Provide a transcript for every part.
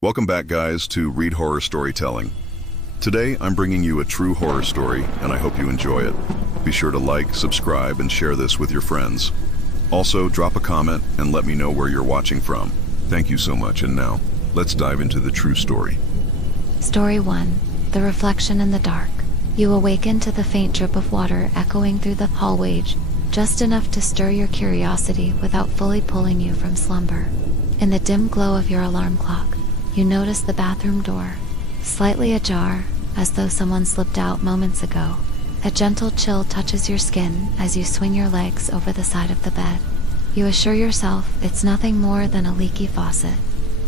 Welcome back, guys, to Read Horror Storytelling. Today, I'm bringing you a true horror story, and I hope you enjoy it. Be sure to like, subscribe, and share this with your friends. Also, drop a comment and let me know where you're watching from. Thank you so much, and now, let's dive into the true story. Story 1. The Reflection in the Dark. You awaken to the faint drip of water echoing through the hallway, just enough to stir your curiosity without fully pulling you from slumber. In the dim glow of your alarm clock, you notice the bathroom door, slightly ajar, as though someone slipped out moments ago. A gentle chill touches your skin as you swing your legs over the side of the bed. You assure yourself it's nothing more than a leaky faucet.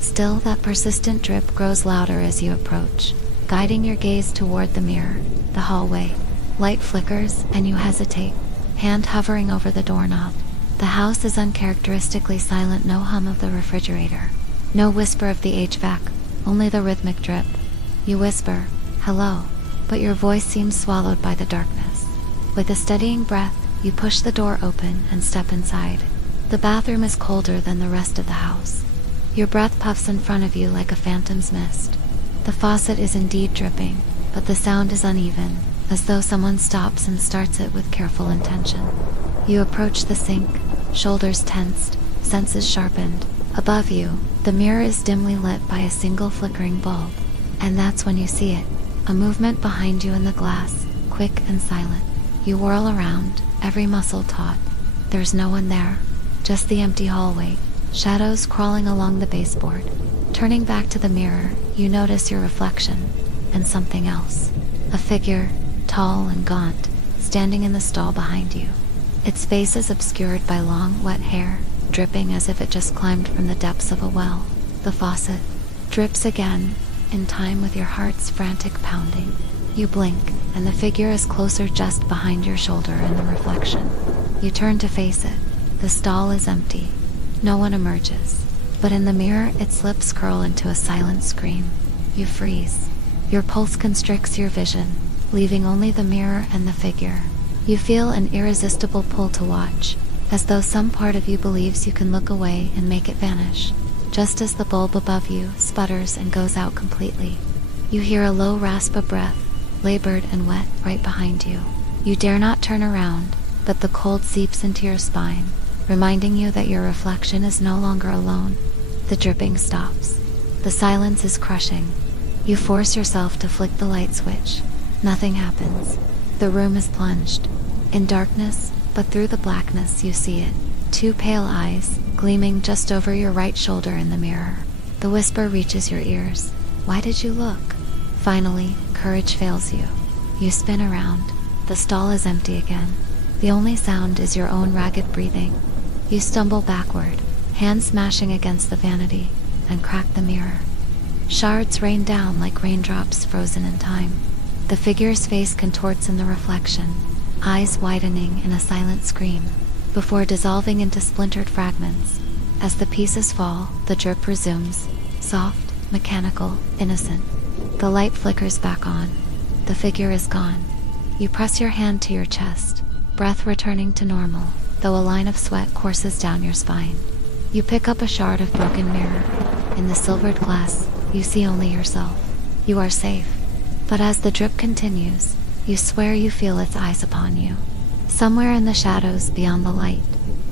Still, that persistent drip grows louder as you approach, guiding your gaze toward the mirror, the hallway. Light flickers and you hesitate, hand hovering over the doorknob. The house is uncharacteristically silent, no hum of the refrigerator. No whisper of the HVAC, only the rhythmic drip. You whisper, "Hello," but your voice seems swallowed by the darkness. With a steadying breath, you push the door open and step inside. The bathroom is colder than the rest of the house. Your breath puffs in front of you like a phantom's mist. The faucet is indeed dripping, but the sound is uneven, as though someone stops and starts it with careful intention. You approach the sink, shoulders tensed, senses sharpened. Above you, the mirror is dimly lit by a single flickering bulb, and that's when you see it, a movement behind you in the glass, quick and silent. You whirl around, every muscle taut. There's no one there, just the empty hallway, shadows crawling along the baseboard. Turning back to the mirror, you notice your reflection, and something else. A figure, tall and gaunt, standing in the stall behind you. Its face is obscured by long, wet hair, dripping as if it just climbed from the depths of a well. The faucet drips again, in time with your heart's frantic pounding. You blink, and the figure is closer, just behind your shoulder in the reflection. You turn to face it. The stall is empty. No one emerges. But in the mirror, its lips curl into a silent scream. You freeze. Your pulse constricts your vision, leaving only the mirror and the figure. You feel an irresistible pull to watch, as though some part of you believes you can look away and make it vanish. Just as the bulb above you sputters and goes out completely, you hear a low rasp of breath, labored and wet, right behind you. You dare not turn around, but the cold seeps into your spine, reminding you that your reflection is no longer alone. The dripping stops. The silence is crushing. You force yourself to flick the light switch. Nothing happens. The room is plunged in darkness, but through the blackness you see it. Two pale eyes, gleaming just over your right shoulder in the mirror. The whisper reaches your ears. "Why did you look?" Finally, courage fails you. You spin around. The stall is empty again. The only sound is your own ragged breathing. You stumble backward, hands smashing against the vanity, and crack the mirror. Shards rain down like raindrops frozen in time. The figure's face contorts in the reflection, eyes widening in a silent scream, before dissolving into splintered fragments. As the pieces fall, the drip resumes, soft, mechanical, innocent. The light flickers back on. The figure is gone. You press your hand to your chest, breath returning to normal, though a line of sweat courses down your spine. You pick up a shard of broken mirror. In the silvered glass, you see only yourself. You are safe. But as the drip continues, you swear you feel its eyes upon you. Somewhere in the shadows beyond the light.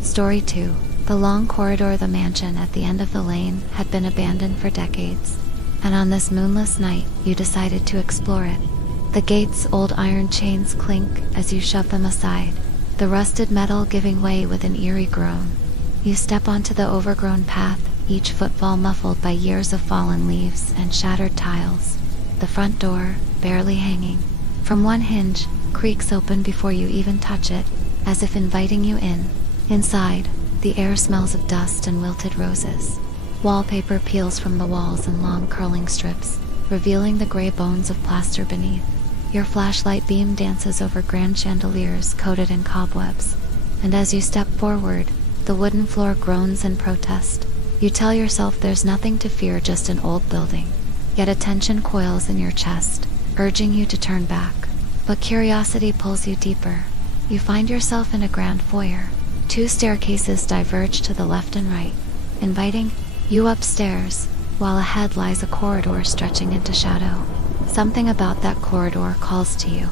Story 2. The long corridor of the mansion at the end of the lane had been abandoned for decades, and on this moonless night you decided to explore it. The gate's old iron chains clink as you shove them aside, the rusted metal giving way with an eerie groan. You step onto the overgrown path, each footfall muffled by years of fallen leaves and shattered tiles. The front door, barely hanging from one hinge, creaks open before you even touch it, as if inviting you in. Inside, the air smells of dust and wilted roses. Wallpaper peels from the walls in long curling strips, revealing the gray bones of plaster beneath. Your flashlight beam dances over grand chandeliers coated in cobwebs, and as you step forward, the wooden floor groans in protest. You tell yourself there's nothing to fear, just an old building. Yet a tension coils in your chest, urging you to turn back. But curiosity pulls you deeper. You find yourself in a grand foyer. Two staircases diverge to the left and right, inviting you upstairs. while ahead lies a corridor stretching into shadow. Something about that corridor calls to you.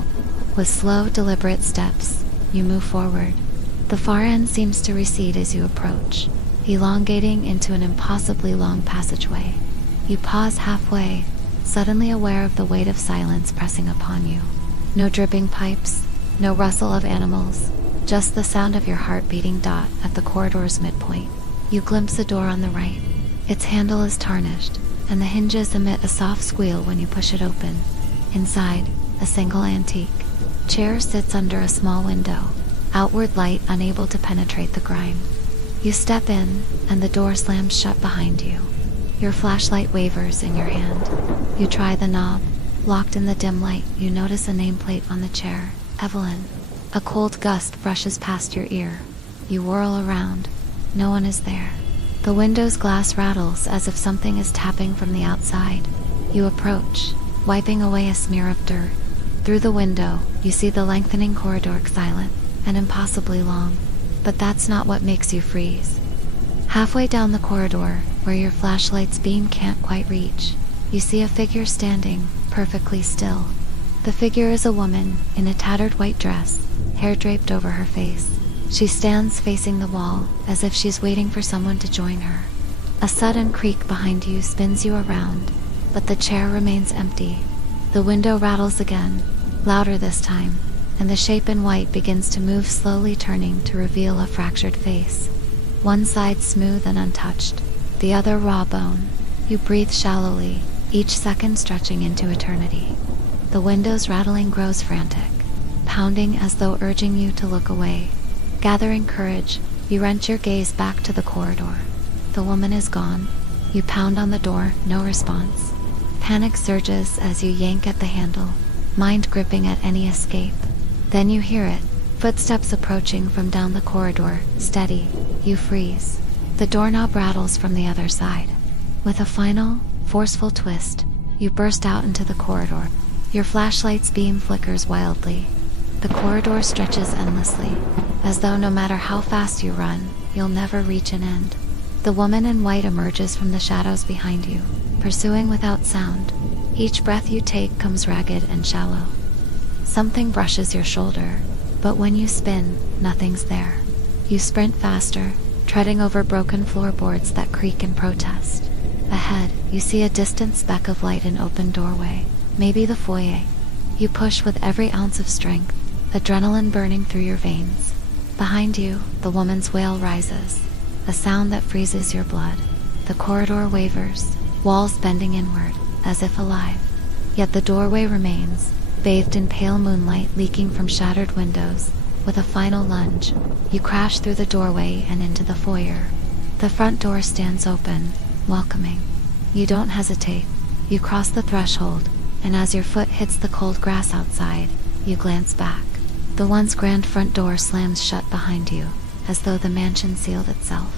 With slow, deliberate steps, you move forward. The far end seems to recede as you approach, elongating into an impossibly long passageway. You pause halfway, suddenly aware of the weight of silence pressing upon you. No dripping pipes, no rustle of animals, just the sound of your heart beating dot at the corridor's midpoint. You glimpse a door on the right. Its handle is tarnished, and the hinges emit a soft squeal when you push it open. Inside, a single antique chair sits under a small window, outward light unable to penetrate the grime. You step in, and the door slams shut behind you. Your flashlight wavers in your hand. You try the knob. Locked in the dim light, you notice a nameplate on the chair, Evelyn. A cold gust brushes past your ear. You whirl around. No one is there. The window's glass rattles as if something is tapping from the outside. You approach, wiping away a smear of dirt. Through the window, you see the lengthening corridor, silent and impossibly long. But that's not what makes you freeze. Halfway down the corridor, where your flashlight's beam can't quite reach, you see a figure standing, perfectly still. The figure is a woman, in a tattered white dress, hair draped over her face. She stands facing the wall, as if she's waiting for someone to join her. A sudden creak behind you spins you around, but the chair remains empty. The window rattles again, louder this time, and the shape in white begins to move, slowly turning to reveal a fractured face. One side smooth and untouched, the other raw bone. You breathe shallowly, each second stretching into eternity. The window's rattling grows frantic, pounding as though urging you to look away. Gathering courage, you wrench your gaze back to the corridor. The woman is gone. You pound on the door, no response. Panic surges as you yank at the handle, mind gripping at any escape. Then you hear it, footsteps approaching from down the corridor, steady. You freeze. The doorknob rattles from the other side. With a final, forceful twist, you burst out into the corridor. Your flashlight's beam flickers wildly. The corridor stretches endlessly, as though no matter how fast you run, you'll never reach an end. The woman in white emerges from the shadows behind you, pursuing without sound. Each breath you take comes ragged and shallow. Something brushes your shoulder, but when you spin, nothing's there. You sprint faster, treading over broken floorboards that creak in protest. Ahead, you see a distant speck of light in open doorway, maybe the foyer. You push with every ounce of strength, adrenaline burning through your veins. Behind you, the woman's wail rises, a sound that freezes your blood. The corridor wavers, walls bending inward, as if alive. Yet the doorway remains, bathed in pale moonlight leaking from shattered windows. With a final lunge, you crash through the doorway and into the foyer. The front door stands open, welcoming. You don't hesitate. You cross the threshold, and as your foot hits the cold grass outside, you glance back. The once grand front door slams shut behind you, as though the mansion sealed itself.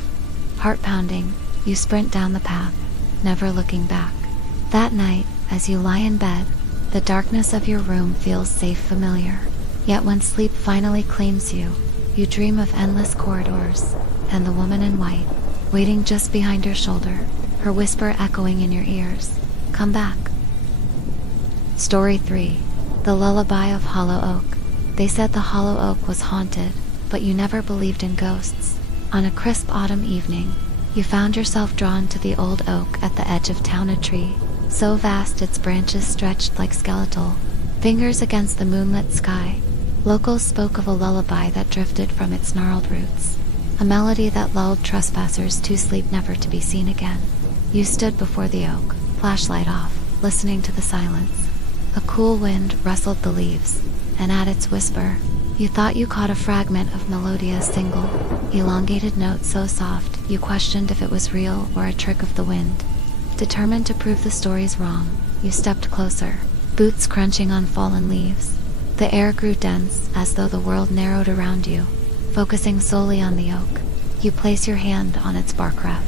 Heart pounding, you sprint down the path, never looking back. That night, as you lie in bed, the darkness of your room feels safe, familiar. Yet when sleep finally claims you, you dream of endless corridors, and the woman in white, waiting just behind your shoulder, her whisper echoing in your ears. Come back. Story 3. The Lullaby of Hollow Oak. They said the Hollow Oak was haunted, but you never believed in ghosts. On a crisp autumn evening, you found yourself drawn to the old oak at the edge of town, a tree so vast its branches stretched like skeletal fingers against the moonlit sky. Locals spoke of a lullaby that drifted from its gnarled roots, a melody that lulled trespassers to sleep, never to be seen again. You stood before the oak, flashlight off, listening to the silence. A cool wind rustled the leaves, and at its whisper, you thought you caught a fragment of melodious single, elongated note so soft you questioned if it was real or a trick of the wind. Determined to prove the stories wrong, you stepped closer, boots crunching on fallen leaves. The air grew dense, as though the world narrowed around you, focusing solely on the oak. You place your hand on its bark rough,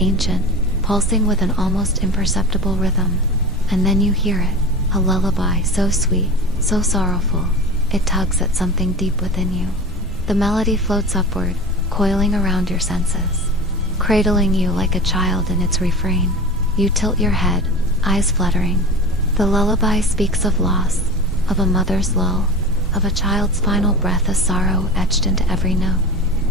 ancient, pulsing with an almost imperceptible rhythm, and then you hear it, a lullaby so sweet, so sorrowful, it tugs at something deep within you. The melody floats upward, coiling around your senses, cradling you like a child in its refrain. You tilt your head, eyes fluttering. The lullaby speaks of loss, of a mother's lull, of a child's final breath, a sorrow etched into every note.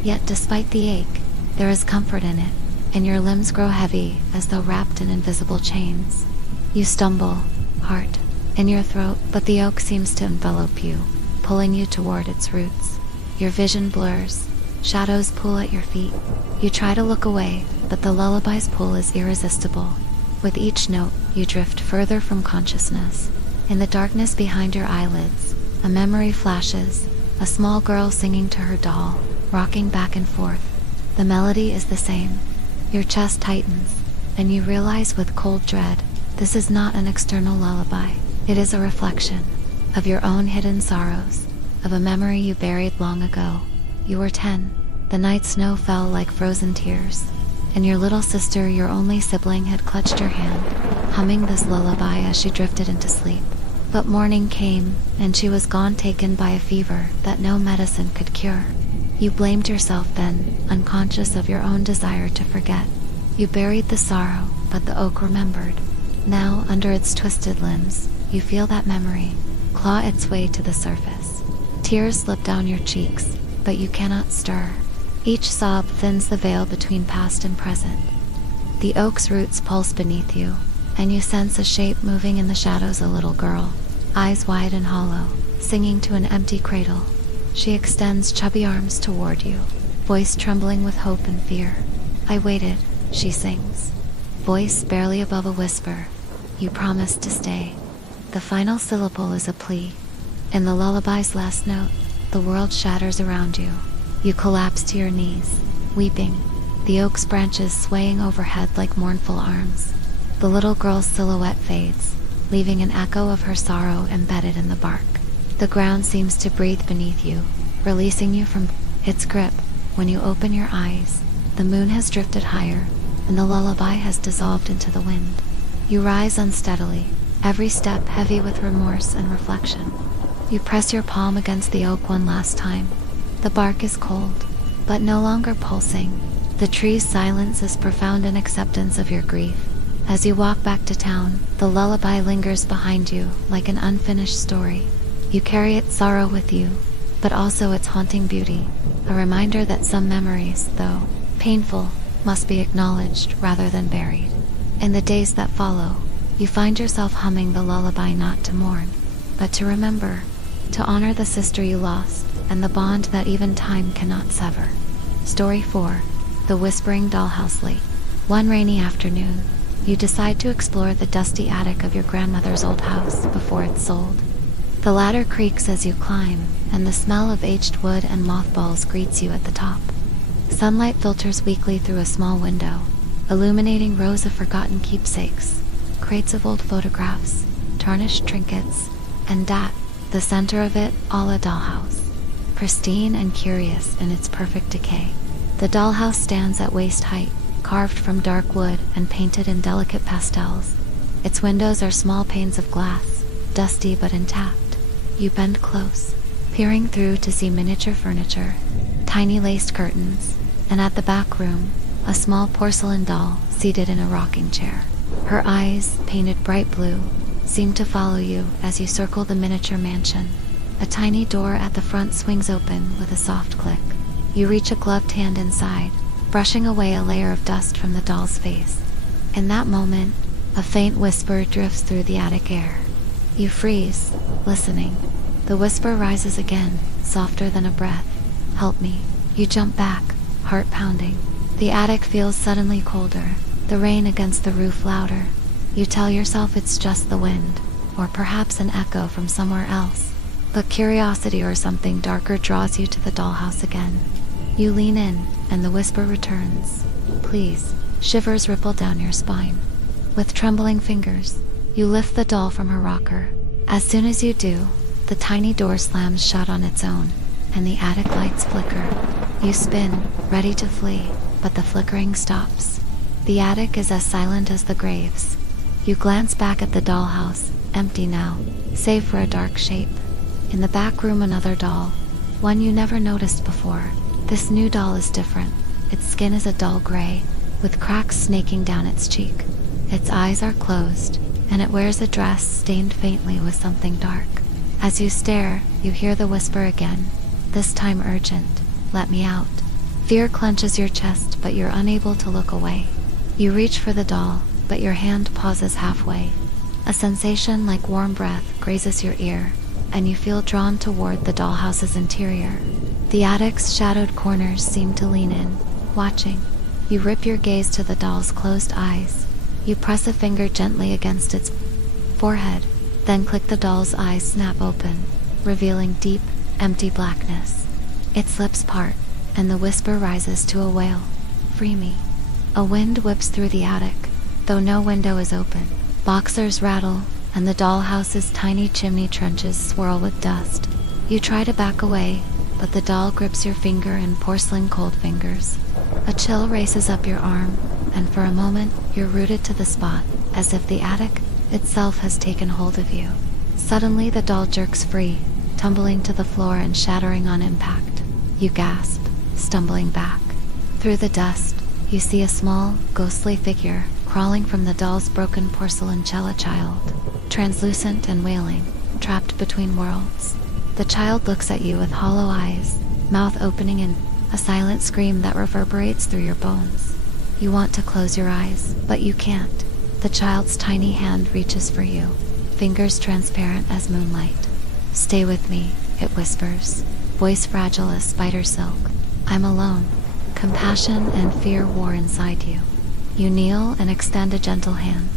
Yet despite the ache, there is comfort in it, and your limbs grow heavy as though wrapped in invisible chains. You stumble, heart in your throat, but the oak seems to envelop you, pulling you toward its roots. Your vision blurs, shadows pool at your feet. You try to look away, but the lullaby's pull is irresistible. With each note, you drift further from consciousness. In the darkness behind your eyelids, a memory flashes, a small girl singing to her doll, rocking back and forth. The melody is the same. Your chest tightens, and you realize with cold dread, this is not an external lullaby. It is a reflection of your own hidden sorrows, of a memory you buried long ago. You were 10. The night snow fell like frozen tears, and your little sister, your only sibling, had clutched your hand, humming this lullaby as she drifted into sleep. But morning came, and she was gone, taken by a fever that no medicine could cure. You blamed yourself then, unconscious of your own desire to forget. You buried the sorrow, but the oak remembered. Now, under its twisted limbs, you feel that memory claw its way to the surface. Tears slip down your cheeks, but you cannot stir. Each sob thins the veil between past and present. The oak's roots pulse beneath you, and you sense a shape moving in the shadows, a little girl, eyes wide and hollow, singing to an empty cradle. She extends chubby arms toward you, voice trembling with hope and fear. I waited, she sings, voice barely above a whisper. You promised to stay. The final syllable is a plea. In the lullaby's last note, the world shatters around you. You collapse to your knees, weeping, the oak's branches swaying overhead like mournful arms. The little girl's silhouette fades, leaving an echo of her sorrow embedded in the bark. The ground seems to breathe beneath you, releasing you from its grip. When you open your eyes, the moon has drifted higher, and the lullaby has dissolved into the wind. You rise unsteadily, every step heavy with remorse and reflection. You press your palm against the oak one last time. The bark is cold, but no longer pulsing. The tree's silence is profound in acceptance of your grief. As you walk back to town, the lullaby lingers behind you like an unfinished story. You carry its sorrow with you, but also its haunting beauty, a reminder that some memories, though painful, must be acknowledged rather than buried. In the days that follow, you find yourself humming the lullaby, not to mourn, but to remember, to honor the sister you lost, and the bond that even time cannot sever. Story 4. The Whispering Dollhouse. Late one rainy afternoon, you decide to explore the dusty attic of your grandmother's old house before it's sold. The ladder creaks as you climb, and the smell of aged wood and mothballs greets you at the top. Sunlight filters weakly through a small window, illuminating rows of forgotten keepsakes, crates of old photographs, tarnished trinkets, and the center of it, all a dollhouse, pristine and curious in its perfect decay. The dollhouse stands at waist height, carved from dark wood and painted in delicate pastels. Its windows are small panes of glass, dusty but intact. You bend close, peering through to see miniature furniture, tiny laced curtains, and at the back room, a small porcelain doll seated in a rocking chair. Her eyes, painted bright blue, seem to follow you as you circle the miniature mansion. A tiny door at the front swings open with a soft click. You reach a gloved hand inside, brushing away a layer of dust from the doll's face. In that moment, a faint whisper drifts through the attic air. You freeze, listening. The whisper rises again, softer than a breath. Help me. You jump back, heart pounding. The attic feels suddenly colder, the rain against the roof louder. You tell yourself it's just the wind, or perhaps an echo from somewhere else. But curiosity or something darker draws you to the dollhouse again. You lean in, and the whisper returns. Please. Shivers ripple down your spine. With trembling fingers, you lift the doll from her rocker. As soon as you do, the tiny door slams shut on its own, and the attic lights flicker. You spin, ready to flee, but the flickering stops. The attic is as silent as the graves. You glance back at the dollhouse, empty now, save for a dark shape. In the back room, another doll, one you never noticed before. This new doll is different. Its skin is a dull gray, with cracks snaking down its cheek. Its eyes are closed, and it wears a dress stained faintly with something dark. As you stare, you hear the whisper again, this time urgent, "Let me out." Fear clenches your chest, but you're unable to look away. You reach for the doll, but your hand pauses halfway. A sensation like warm breath grazes your ear, and you feel drawn toward the dollhouse's interior. The attic's shadowed corners seem to lean in, watching. You rip your gaze to the doll's closed eyes. You press a finger gently against its forehead, then click. The doll's eyes snap open, revealing deep, empty blackness. Its lips part, and the whisper rises to a wail, "Free me." A wind whips through the attic, though no window is open. Boxers rattle, and the dollhouse's tiny chimney trenches swirl with dust. You try to back away, but the doll grips your finger in porcelain-cold fingers. A chill races up your arm, and for a moment, you're rooted to the spot, as if the attic itself has taken hold of you. Suddenly, the doll jerks free, tumbling to the floor and shattering on impact. You gasp, stumbling back. Through the dust, you see a small, ghostly figure crawling from the doll's broken porcelain child, translucent and wailing, trapped between worlds. The child looks at you with hollow eyes, mouth opening in a silent scream that reverberates through your bones. You want to close your eyes, but you can't. The child's tiny hand reaches for you, fingers transparent as moonlight. "Stay with me," it whispers, voice fragile as spider silk. "I'm alone." Compassion and fear war inside you. You kneel and extend a gentle hand.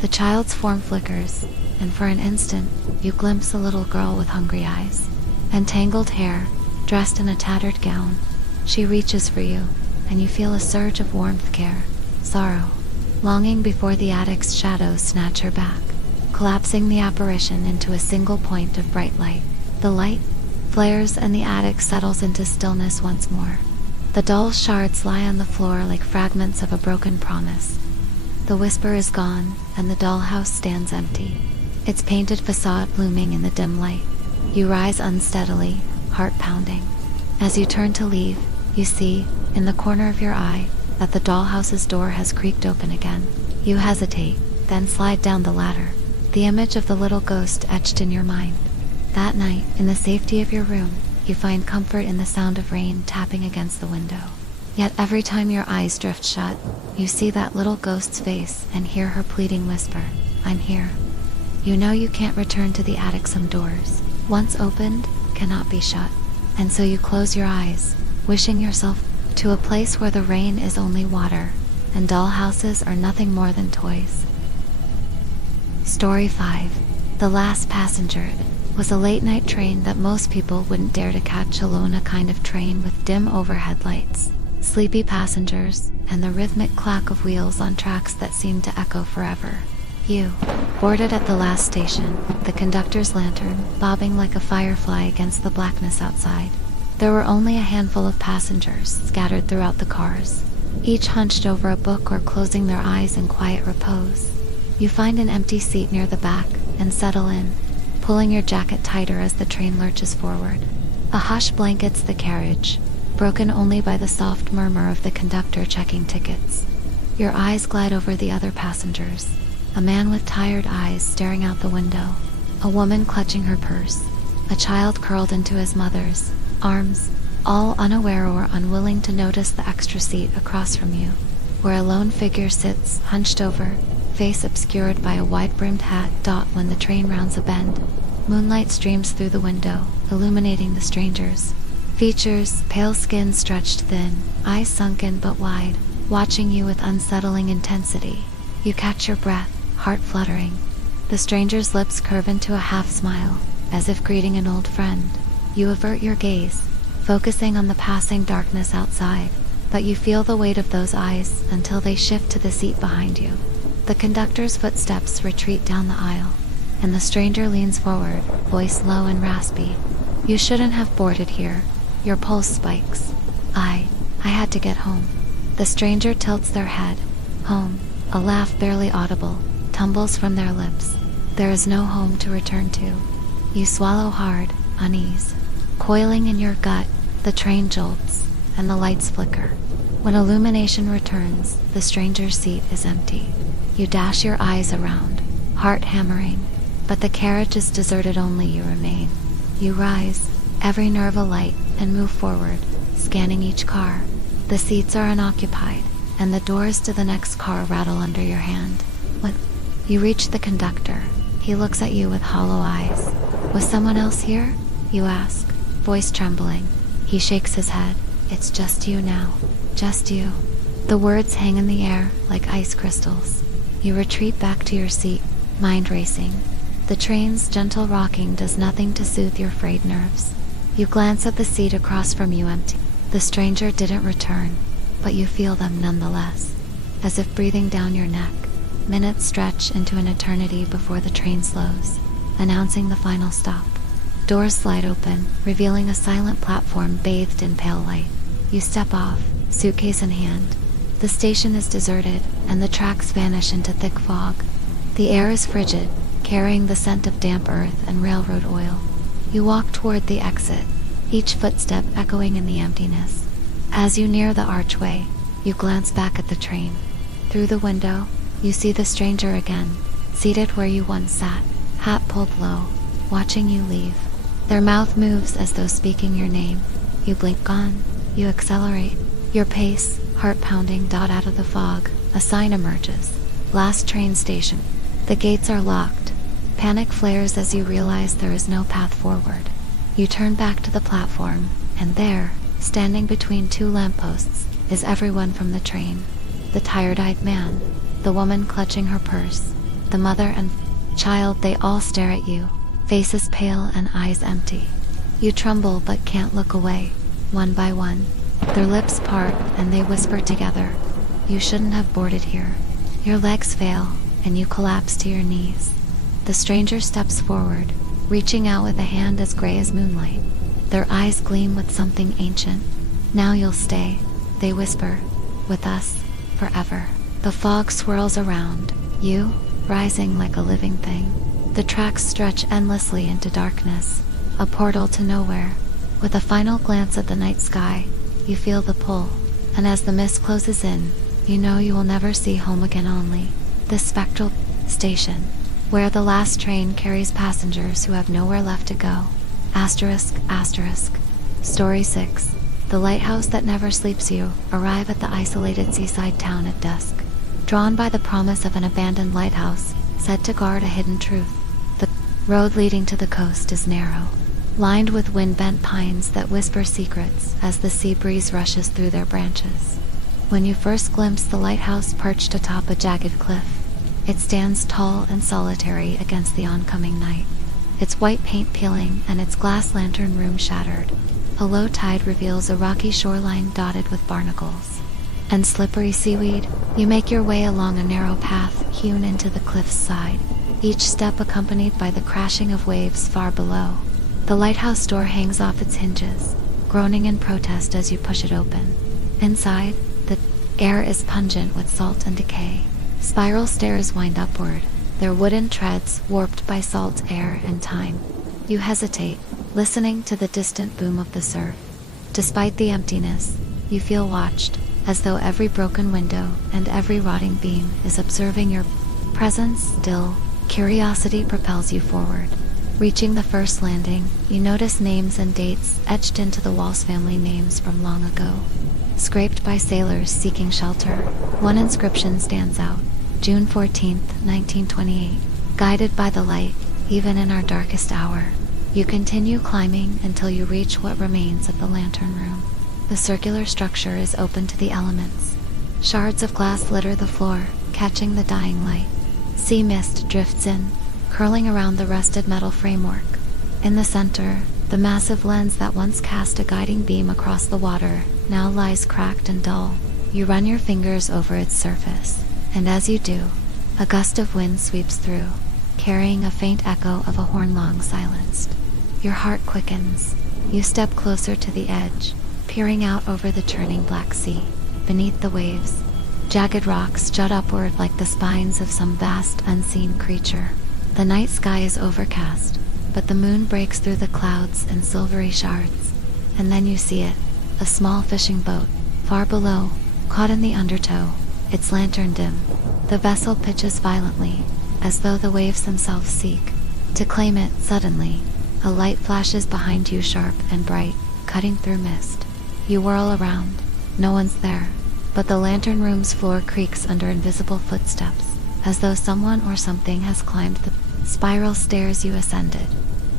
The child's form flickers, and for an instant, you glimpse a little girl with hungry eyes. Entangled hair, dressed in a tattered gown. She reaches for you, and you feel a surge of warmth, care, sorrow, longing before the attic's shadows snatch her back, collapsing the apparition into a single point of bright light. The light flares and the attic settles into stillness once more. The doll's shards lie on the floor like fragments of a broken promise. The whisper is gone, and the dollhouse stands empty, its painted facade looming in the dim light. You rise unsteadily, heart pounding. As you turn to leave, you see, in the corner of your eye, that the dollhouse's door has creaked open again. You hesitate, then slide down the ladder, the image of the little ghost etched in your mind. That night, in the safety of your room, you find comfort in the sound of rain tapping against the window. Yet every time your eyes drift shut, you see that little ghost's face and hear her pleading whisper, "I'm here." You know you can't return to the attic. Some doors, once opened, cannot be shut. And so you close your eyes, wishing yourself to a place where the rain is only water, and dollhouses are nothing more than toys. Story 5. The Last Passenger was a late-night train that most people wouldn't dare to catch alone, a kind of train with dim overhead lights, sleepy passengers, and the rhythmic clack of wheels on tracks that seemed to echo forever. You boarded at the last station, the conductor's lantern bobbing like a firefly against the blackness outside. There were only a handful of passengers scattered throughout the cars, each hunched over a book or closing their eyes in quiet repose. You find an empty seat near the back and settle in, pulling your jacket tighter as the train lurches forward. A hush blankets the carriage, broken only by the soft murmur of the conductor checking tickets. Your eyes glide over the other passengers, a man with tired eyes staring out the window, a woman clutching her purse, a child curled into his mother's arms, all unaware or unwilling to notice the extra seat across from you, where a lone figure sits, hunched over, face obscured by a wide-brimmed hat. When the train rounds a bend, moonlight streams through the window, illuminating the stranger's features, pale skin stretched thin, eyes sunken but wide, watching you with unsettling intensity. You catch your breath, heart fluttering. The stranger's lips curve into a half-smile, as if greeting an old friend. You avert your gaze, focusing on the passing darkness outside, but you feel the weight of those eyes until they shift to the seat behind you. The conductor's footsteps retreat down the aisle, and the stranger leans forward, voice low and raspy. "You shouldn't have boarded here." Your pulse spikes. I had to get home." The stranger tilts their head. "Home?" A laugh barely audible tumbles from their lips. "There is no home to return to." You swallow hard, unease. Coiling in your gut, the train jolts, and the lights flicker. When illumination returns, the stranger's seat is empty. You dash your eyes around, heart hammering, but the carriage is deserted. Only you remain. You rise, every nerve alight, and move forward, scanning each car. The seats are unoccupied, and the doors to the next car rattle under your hand. When you reach the conductor, he looks at you with hollow eyes. Was someone else here? You ask, voice trembling. He shakes his head. It's just you now. Just you. The words hang in the air like ice crystals. You retreat back to your seat, mind racing. The train's gentle rocking does nothing to soothe your frayed nerves. You glance at the seat across from you, empty. The stranger didn't return, but you feel them nonetheless, as if breathing down your neck. Minutes stretch into an eternity before the train slows, announcing the final stop. Doors slide open, revealing a silent platform bathed in pale light. You step off, suitcase in hand. The station is deserted, and the tracks vanish into thick fog. The air is frigid, carrying the scent of damp earth and railroad oil. You walk toward the exit, each footstep echoing in the emptiness. As you near the archway, you glance back at the train. Through the window, you see the stranger again, seated where you once sat, hat pulled low, watching you leave. Their mouth moves as though speaking your name. You blink on, you accelerate, your pace, heart pounding. Out of the fog, a sign emerges. Last train station. The gates are locked. Panic flares as you realize there is no path forward. You turn back to the platform, and there, standing between two lampposts, is everyone from the train. The tired-eyed man, the woman clutching her purse, the mother and child. They all stare at you, faces pale and eyes empty. You tremble but can't look away. One by one, their lips part and they whisper together, "You shouldn't have boarded here." Your legs fail, and you collapse to your knees. The stranger steps forward, reaching out with a hand as gray as moonlight. Their eyes gleam with something ancient. "Now you'll stay," they whisper, "with us, forever." The fog swirls around, you, rising like a living thing. The tracks stretch endlessly into darkness, a portal to nowhere. With a final glance at the night sky, you feel the pull, and as the mist closes in, you know you will never see home again. Only this spectral station, where the last train carries passengers who have nowhere left to go. Asterisk, asterisk. Story 6. The lighthouse that never sleeps. You arrive at the isolated seaside town at dusk. Drawn by the promise of an abandoned lighthouse, said to guard a hidden truth. The road leading to the coast is narrow, lined with wind-bent pines that whisper secrets as the sea breeze rushes through their branches. When you first glimpse the lighthouse perched atop a jagged cliff, it stands tall and solitary against the oncoming night, its white paint peeling and its glass lantern room shattered. A low tide reveals a rocky shoreline dotted with barnacles and slippery seaweed. You make your way along a narrow path hewn into the cliff's side, each step accompanied by the crashing of waves far below. The lighthouse door hangs off its hinges, groaning in protest as you push it open. Inside, the air is pungent with salt and decay. Spiral stairs wind upward, their wooden treads warped by salt air and time. You hesitate, listening to the distant boom of the surf. Despite the emptiness, you feel watched, as though every broken window and every rotting beam is observing your presence. Still, curiosity propels you forward. Reaching the first landing, you notice names and dates etched into the walls, family names from long ago, scraped by sailors seeking shelter. One inscription stands out: June 14th, 1928. Guided by the light, even in our darkest hour. You continue climbing until you reach what remains of the lantern room. The circular structure is open to the elements. Shards of glass litter the floor, catching the dying light. Sea mist drifts in, curling around the rusted metal framework. In the center, the massive lens that once cast a guiding beam across the water now lies cracked and dull. You run your fingers over its surface, and as you do, a gust of wind sweeps through, carrying a faint echo of a horn long silenced. Your heart quickens. You step closer to the edge, peering out over the churning Black Sea. Beneath the waves, jagged rocks jut upward like the spines of some vast, unseen creature. The night sky is overcast, but the moon breaks through the clouds in silvery shards. And then you see it, a small fishing boat, far below, caught in the undertow, its lantern dim. The vessel pitches violently, as though the waves themselves seek to claim it. Suddenly, a light flashes behind you, sharp and bright, cutting through mist. You whirl around. No one's there, but the lantern room's floor creaks under invisible footsteps, as though someone or something has climbed the spiral stairs you ascended.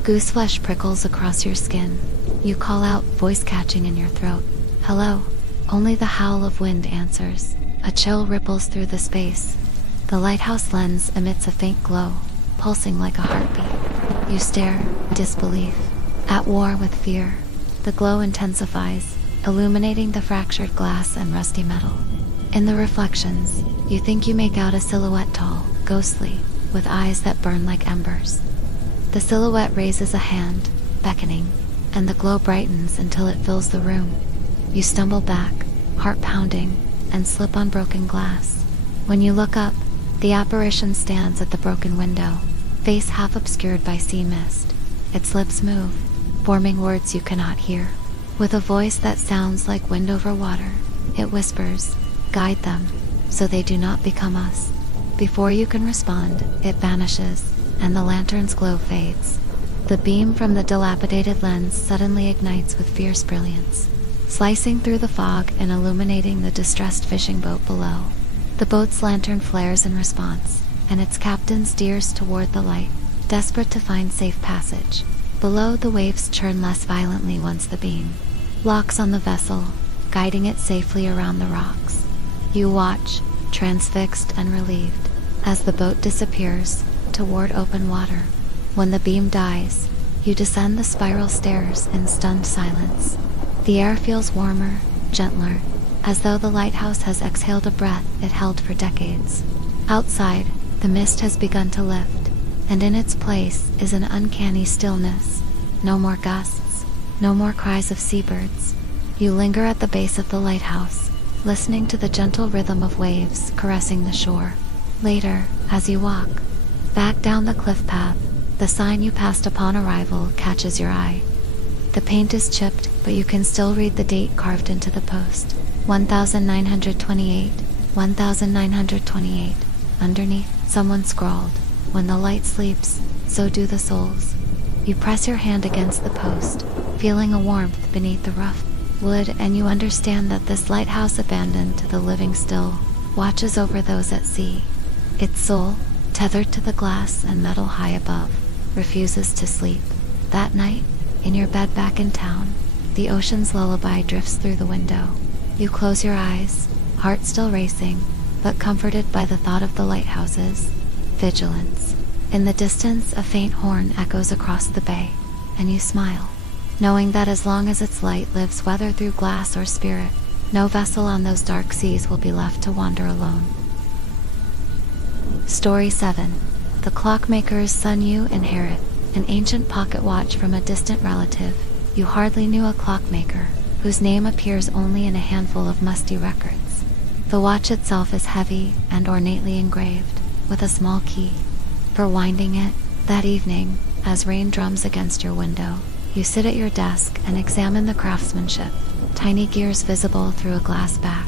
Gooseflesh prickles across your skin. You call out, voice catching in your throat. Hello? Only the howl of wind answers. A chill ripples through the space. The lighthouse lens emits a faint glow, pulsing like a heartbeat. You stare, disbelief, at war with fear. The glow intensifies, illuminating the fractured glass and rusty metal. In the reflections, you think you make out a silhouette, tall, ghostly, with eyes that burn like embers. The silhouette raises a hand, beckoning, and the glow brightens until it fills the room. You stumble back, heart pounding, and slip on broken glass. When you look up, the apparition stands at the broken window, face half obscured by sea mist. Its lips move, forming words you cannot hear. With a voice that sounds like wind over water, it whispers, "Guide them, so they do not become us." Before you can respond, it vanishes, and the lantern's glow fades. The beam from the dilapidated lens suddenly ignites with fierce brilliance, slicing through the fog and illuminating the distressed fishing boat below. The boat's lantern flares in response, and its captain steers toward the light, desperate to find safe passage. Below, the waves churn less violently once the beam locks on the vessel, guiding it safely around the rocks. You watch, transfixed and relieved, as the boat disappears toward open water. When the beam dies, you descend the spiral stairs in stunned silence. The air feels warmer, gentler, as though the lighthouse has exhaled a breath it held for decades. Outside, the mist has begun to lift, and in its place is an uncanny stillness. No more gusts, no more cries of seabirds. You linger at the base of the lighthouse, listening to the gentle rhythm of waves caressing the shore. Later, as you walk back down the cliff path, the sign you passed upon arrival catches your eye. The paint is chipped, but you can still read the date carved into the post. 1928, 1928. Underneath, someone scrawled, "When the light sleeps, so do the souls." You press your hand against the post, feeling a warmth beneath the rough wood, and you understand that this lighthouse, abandoned to the living still, watches over those at sea. Its soul, tethered to the glass and metal high above, refuses to sleep. That night, in your bed back in town, the ocean's lullaby drifts through the window. You close your eyes, heart still racing, but comforted by the thought of the lighthouse's vigilance. In the distance, a faint horn echoes across the bay, and you smile, knowing that as long as its light lives, whether through glass or spirit, no vessel on those dark seas will be left to wander alone. Story 7. The Clockmaker's Son. You inherit an ancient pocket watch from a distant relative. You hardly knew a clockmaker, whose name appears only in a handful of musty records. The watch itself is heavy and ornately engraved, with a small key for winding it. That evening, as rain drums against your window, you sit at your desk and examine the craftsmanship. Tiny gears visible through a glass back,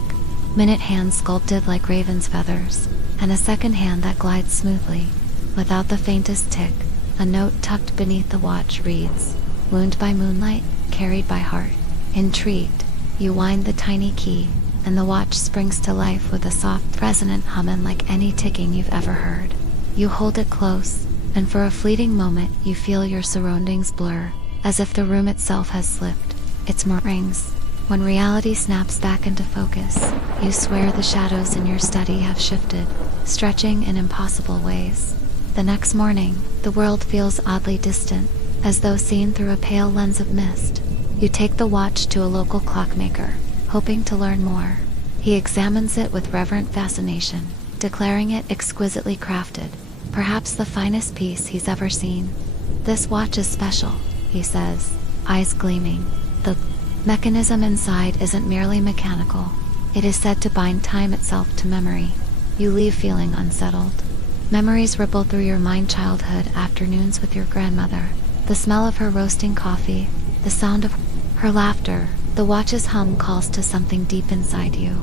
minute hands sculpted like raven's feathers, and a second hand that glides smoothly, without the faintest tick. A note tucked beneath the watch reads, "Wound by moonlight, carried by heart." Intrigued, you wind the tiny key, and the watch springs to life with a soft, resonant hum unlike any ticking you've ever heard. You hold it close, and for a fleeting moment you feel your surroundings blur, as if the room itself has slipped its moorings. When reality snaps back into focus, you swear the shadows in your study have shifted, stretching in impossible ways. The next morning, the world feels oddly distant, as though seen through a pale lens of mist. You take the watch to a local clockmaker, hoping to learn more. He examines it with reverent fascination, declaring it exquisitely crafted, perhaps the finest piece he's ever seen. "This watch is special," he says, eyes gleaming. "The mechanism inside isn't merely mechanical. It is said to bind time itself to memory." You leave feeling unsettled. Memories ripple through your mind: childhood afternoons with your grandmother, the smell of her roasting coffee, the sound of her laughter. The watch's hum calls to something deep inside you.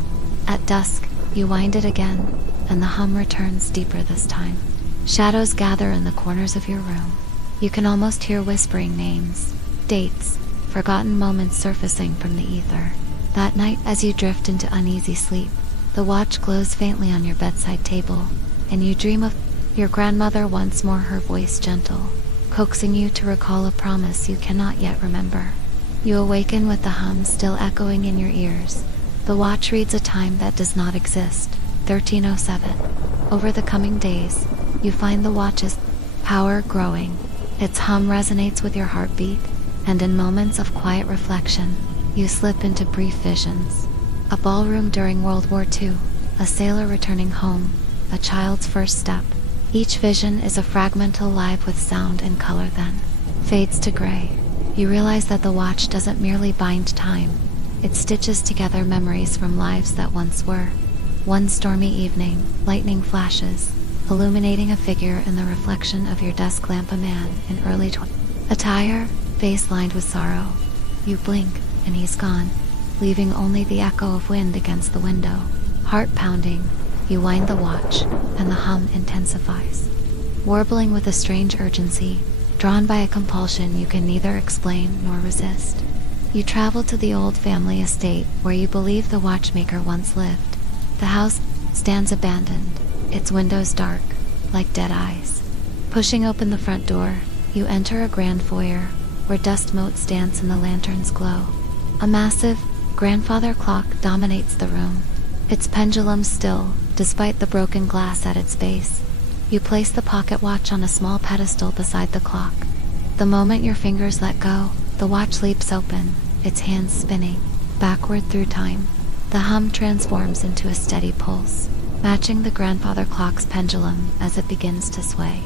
At dusk, you wind it again, and the hum returns deeper this time. Shadows gather in the corners of your room. You can almost hear whispering names, dates, forgotten moments surfacing from the ether. That night, as you drift into uneasy sleep, the watch glows faintly on your bedside table, and you dream of your grandmother once more, her voice gentle, coaxing you to recall a promise you cannot yet remember. You awaken with the hum still echoing in your ears. The watch reads a time that does not exist, 1307. Over the coming days, you find the watch's power growing. Its hum resonates with your heartbeat, and in moments of quiet reflection, you slip into brief visions. A ballroom during World War II, a sailor returning home, a child's first step. Each vision is a fragment alive with sound and color, then fades to gray. You realize that the watch doesn't merely bind time, it stitches together memories from lives that once were. One stormy evening, lightning flashes, illuminating a figure in the reflection of your desk lamp, a man in early 20s. Attire, face lined with sorrow. You blink, and he's gone, leaving only the echo of wind against the window. Heart pounding, you wind the watch, and the hum intensifies, warbling with a strange urgency, drawn by a compulsion you can neither explain nor resist. You travel to the old family estate where you believe the watchmaker once lived. The house stands abandoned, its windows dark, like dead eyes. Pushing open the front door, you enter a grand foyer, where dust motes dance in the lantern's glow. A massive, grandfather clock dominates the room, its pendulum still, despite the broken glass at its base. You place the pocket watch on a small pedestal beside the clock. The moment your fingers let go, the watch leaps open, its hands spinning, backward through time. The hum transforms into a steady pulse, matching the grandfather clock's pendulum as it begins to sway.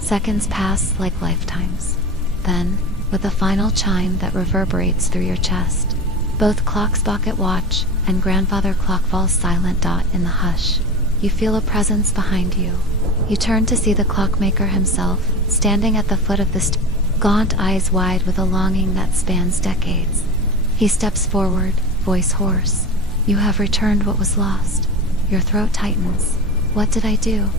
Seconds pass like lifetimes. Then, with a final chime that reverberates through your chest, both clock's pocket watch and grandfather clock fall silent in the hush. You feel a presence behind you. You turn to see the clockmaker himself, standing at the foot of the gaunt eyes wide with a longing that spans decades. He steps forward, voice hoarse. You have returned what was lost. Your throat tightens. What did I do?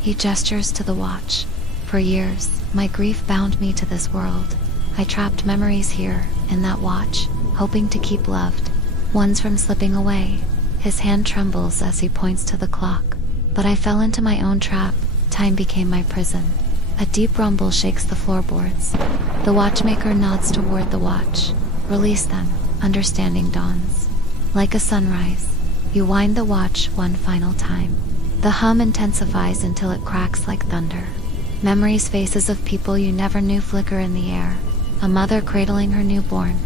He gestures to the watch. For years, my grief bound me to this world. I trapped memories here, in that watch, hoping to keep loved ones from slipping away. His hand trembles as he points to the clock. But I fell into my own trap. Time became my prison. A deep rumble shakes the floorboards. The watchmaker nods toward the watch. Release them. Understanding dawns. Like a sunrise, you wind the watch one final time. The hum intensifies until it cracks like thunder. Memories, faces of people you never knew flicker in the air. A mother cradling her newborn.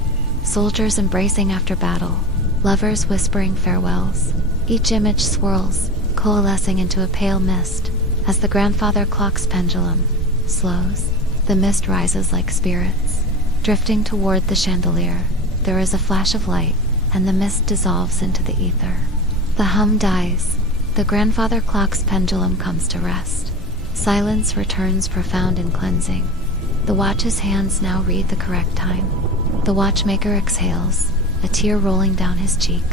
Soldiers embracing after battle. Lovers whispering farewells. Each image swirls, coalescing into a pale mist. As the grandfather clock's pendulum slows, the mist rises like spirits. Drifting toward the chandelier, there is a flash of light, and the mist dissolves into the ether. The hum dies. The grandfather clock's pendulum comes to rest. Silence returns, profound and cleansing. The watch's hands now read the correct time. The watchmaker exhales, a tear rolling down his cheek.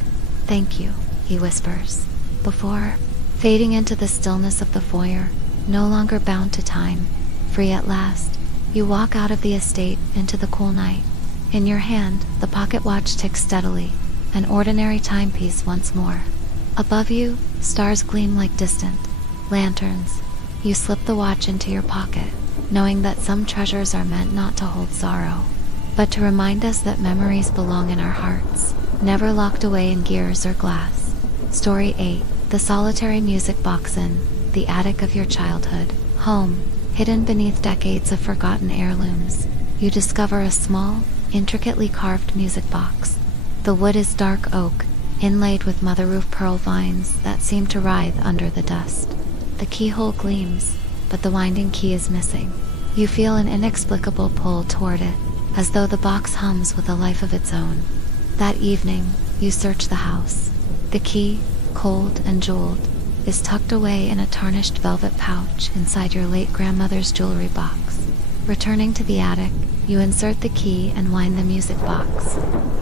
Thank you, he whispers, before fading into the stillness of the foyer, no longer bound to time. Free at last, you walk out of the estate into the cool night. In your hand, the pocket watch ticks steadily, an ordinary timepiece once more. Above you, stars gleam like distant lanterns. You slip the watch into your pocket, knowing that some treasures are meant not to hold sorrow, but to remind us that memories belong in our hearts, never locked away in gears or glass. Story 8. The solitary music box in the attic of your childhood home. Hidden beneath decades of forgotten heirlooms, you discover a small, intricately carved music box. The wood is dark oak, inlaid with mother-of pearl vines that seem to writhe under the dust. The keyhole gleams, but the winding key is missing. You feel an inexplicable pull toward it, as though the box hums with a life of its own. That evening, you search the house. The key, cold and jeweled, is tucked away in a tarnished velvet pouch inside your late grandmother's jewelry box. Returning to the attic, you insert the key and wind the music box.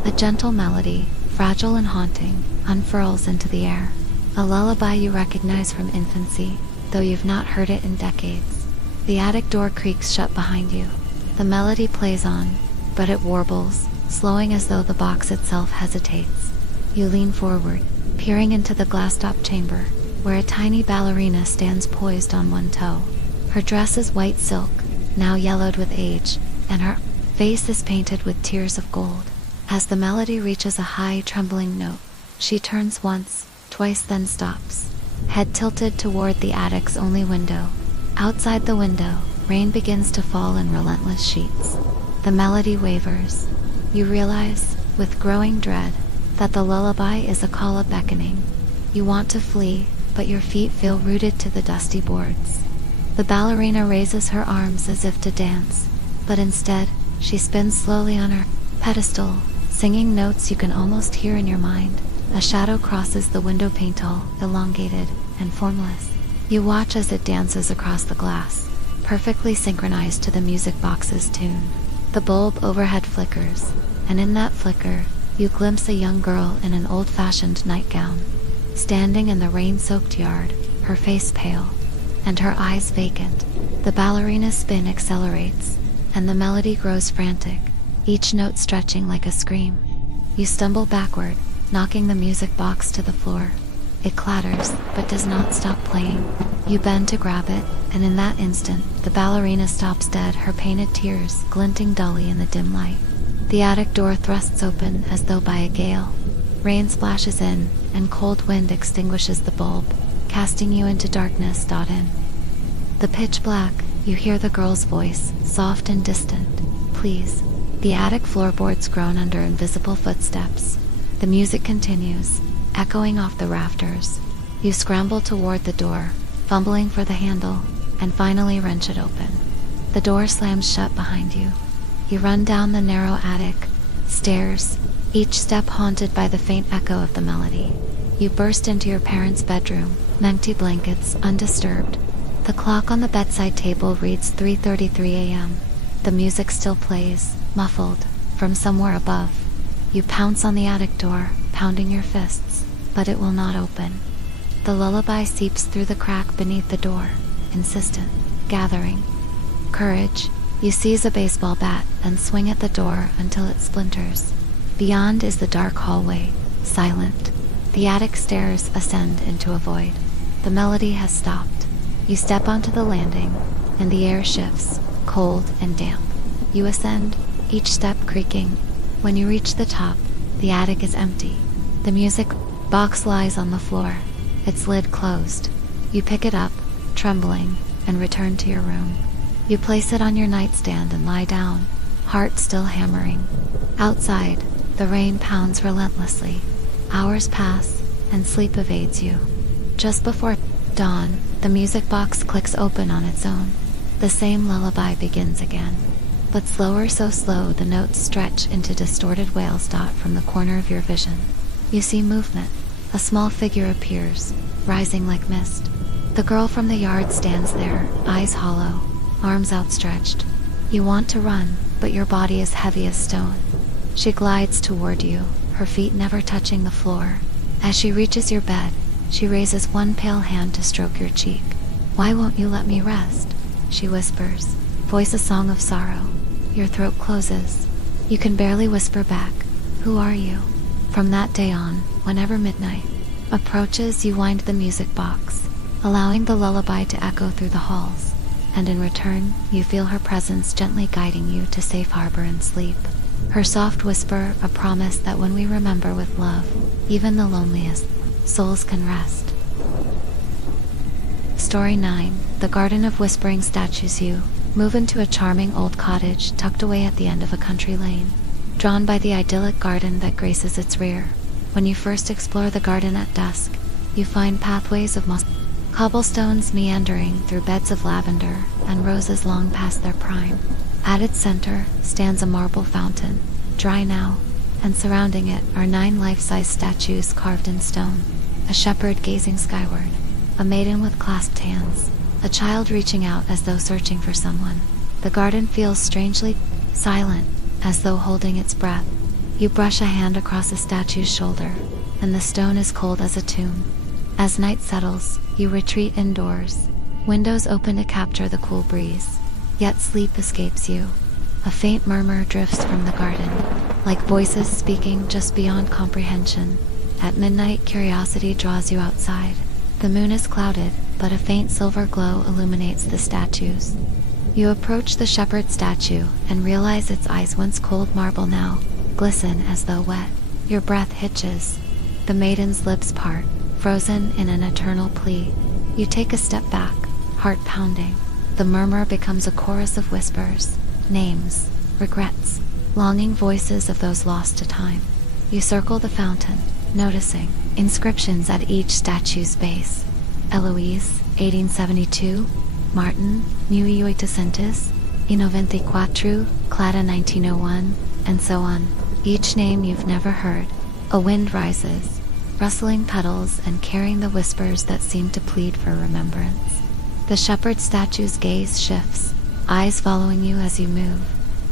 A gentle melody, fragile and haunting, unfurls into the air. a lullaby you recognize from infancy, though you've not heard it in decades. The attic door creaks shut behind you. The melody plays on, but it warbles, slowing as though the box itself hesitates. You lean forward, peering into the glass-topped chamber, where a tiny ballerina stands poised on one toe. Her dress is white silk, now yellowed with age, and her face is painted with tears of gold. As the melody reaches a high, trembling note, she turns once, twice, then stops, head tilted toward the attic's only window. Outside the window, rain begins to fall in relentless sheets. The melody wavers. You realize, with growing dread, that the lullaby is a call beckoning. You want to flee, but your feet feel rooted to the dusty boards. The ballerina raises her arms as if to dance, but instead, she spins slowly on her pedestal, singing notes you can almost hear in your mind. A shadow crosses the window pane, elongated and formless. You watch as it dances across the glass, perfectly synchronized to the music box's tune. The bulb overhead flickers, and in that flicker, you glimpse a young girl in an old-fashioned nightgown, standing in the rain-soaked yard, her face pale, and her eyes vacant. The ballerina's spin accelerates, and the melody grows frantic, each note stretching like a scream. You stumble backward, knocking the music box to the floor. It clatters, but does not stop playing. You bend to grab it, and in that instant, the ballerina stops dead, her painted tears glinting dully in the dim light. The attic door thrusts open as though by a gale. Rain splashes in, and cold wind extinguishes the bulb, casting you into darkness. In the pitch black, you hear the girl's voice, soft and distant. Please. The attic floorboards groan under invisible footsteps. The music continues, echoing off the rafters. You scramble toward the door, fumbling for the handle, and finally wrench it open. The door slams shut behind you. You run down the narrow attic stairs, each step haunted by the faint echo of the melody. You burst into your parents' bedroom, empty blankets, undisturbed. The clock on the bedside table reads 3:33 a.m. The music still plays, muffled, from somewhere above. You pounce on the attic door, pounding your fists, but it will not open. The lullaby seeps through the crack beneath the door, insistent, gathering courage. You seize a baseball bat and swing at the door until it splinters. Beyond is the dark hallway, silent. The attic stairs ascend into a void. The melody has stopped. You step onto the landing, and the air shifts, cold and damp. You ascend, each step creaking. When you reach the top, the attic is empty. The music box lies on the floor, its lid closed. You pick it up, trembling, and return to your room. You place it on your nightstand and lie down, heart still hammering. Outside, the rain pounds relentlessly. Hours pass, and sleep evades you. Just before dawn, the music box clicks open on its own. The same lullaby begins again. But slower, so slow the notes stretch into distorted wails. From the corner of your vision, you see movement. A small figure appears, rising like mist. The girl from the yard stands there, eyes hollow, arms outstretched. You want to run, but your body is heavy as stone. She glides toward you, her feet never touching the floor. As she reaches your bed, she raises one pale hand to stroke your cheek. "Why won't you let me rest?" she whispers, voice a song of sorrow. Your throat closes. You can barely whisper back, "Who are you?" From that day on, whenever midnight approaches, you wind the music box, allowing the lullaby to echo through the halls, and in return, you feel her presence gently guiding you to safe harbor and sleep. Her soft whisper, a promise that when we remember with love, even the loneliest souls can rest. Story 9, The Garden of Whispering Statues. You move into a charming old cottage tucked away at the end of a country lane, drawn by the idyllic garden that graces its rear. When you first explore the garden at dusk, you find pathways of moss, cobblestones meandering through beds of lavender and roses long past their prime. At its center stands a marble fountain, dry now, and surrounding it are 9 life-size statues carved in stone. A shepherd gazing skyward, a maiden with clasped hands, a child reaching out as though searching for someone. The garden feels strangely silent, as though holding its breath. You brush a hand across a statue's shoulder, and the stone is cold as a tomb. As night settles, you retreat indoors, windows open to capture the cool breeze. Yet sleep escapes you. A faint murmur drifts from the garden, like voices speaking just beyond comprehension. At midnight, curiosity draws you outside. The moon is clouded, but a faint silver glow illuminates the statues. You approach the shepherd statue and realize its eyes, once cold marble, now glisten as though wet. Your breath hitches. The maiden's lips part, frozen in an eternal plea. You take a step back, heart pounding. The murmur becomes a chorus of whispers, names, regrets, longing voices of those lost to time. You circle the fountain, noticing inscriptions at each statue's base. Eloise, 1872, Martin, 1800, I94, Clara, 1901, and so on. Each name you've never heard. A wind rises, rustling petals and carrying the whispers that seem to plead for remembrance. The shepherd statue's gaze shifts, eyes following you as you move.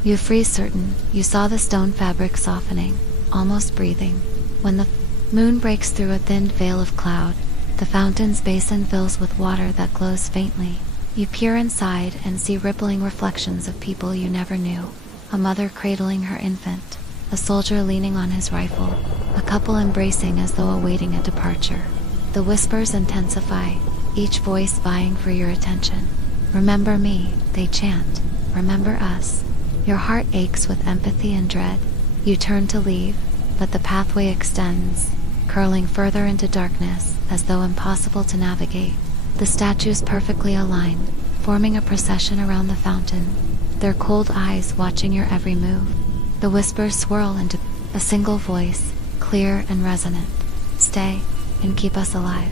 You freeze, certain you saw the stone fabric softening, almost breathing. When the moon breaks through a thin veil of cloud, the fountain's basin fills with water that glows faintly. You peer inside and see rippling reflections of people you never knew. A mother cradling her infant, a soldier leaning on his rifle, a couple embracing as though awaiting a departure. The whispers intensify, each voice vying for your attention. Remember me, they chant. Remember us. Your heart aches with empathy and dread. You turn to leave, but the pathway extends, curling further into darkness as though impossible to navigate. The statues perfectly aligned, forming a procession around the fountain, their cold eyes watching your every move. The whispers swirl into a single voice, clear and resonant. Stay and keep us alive.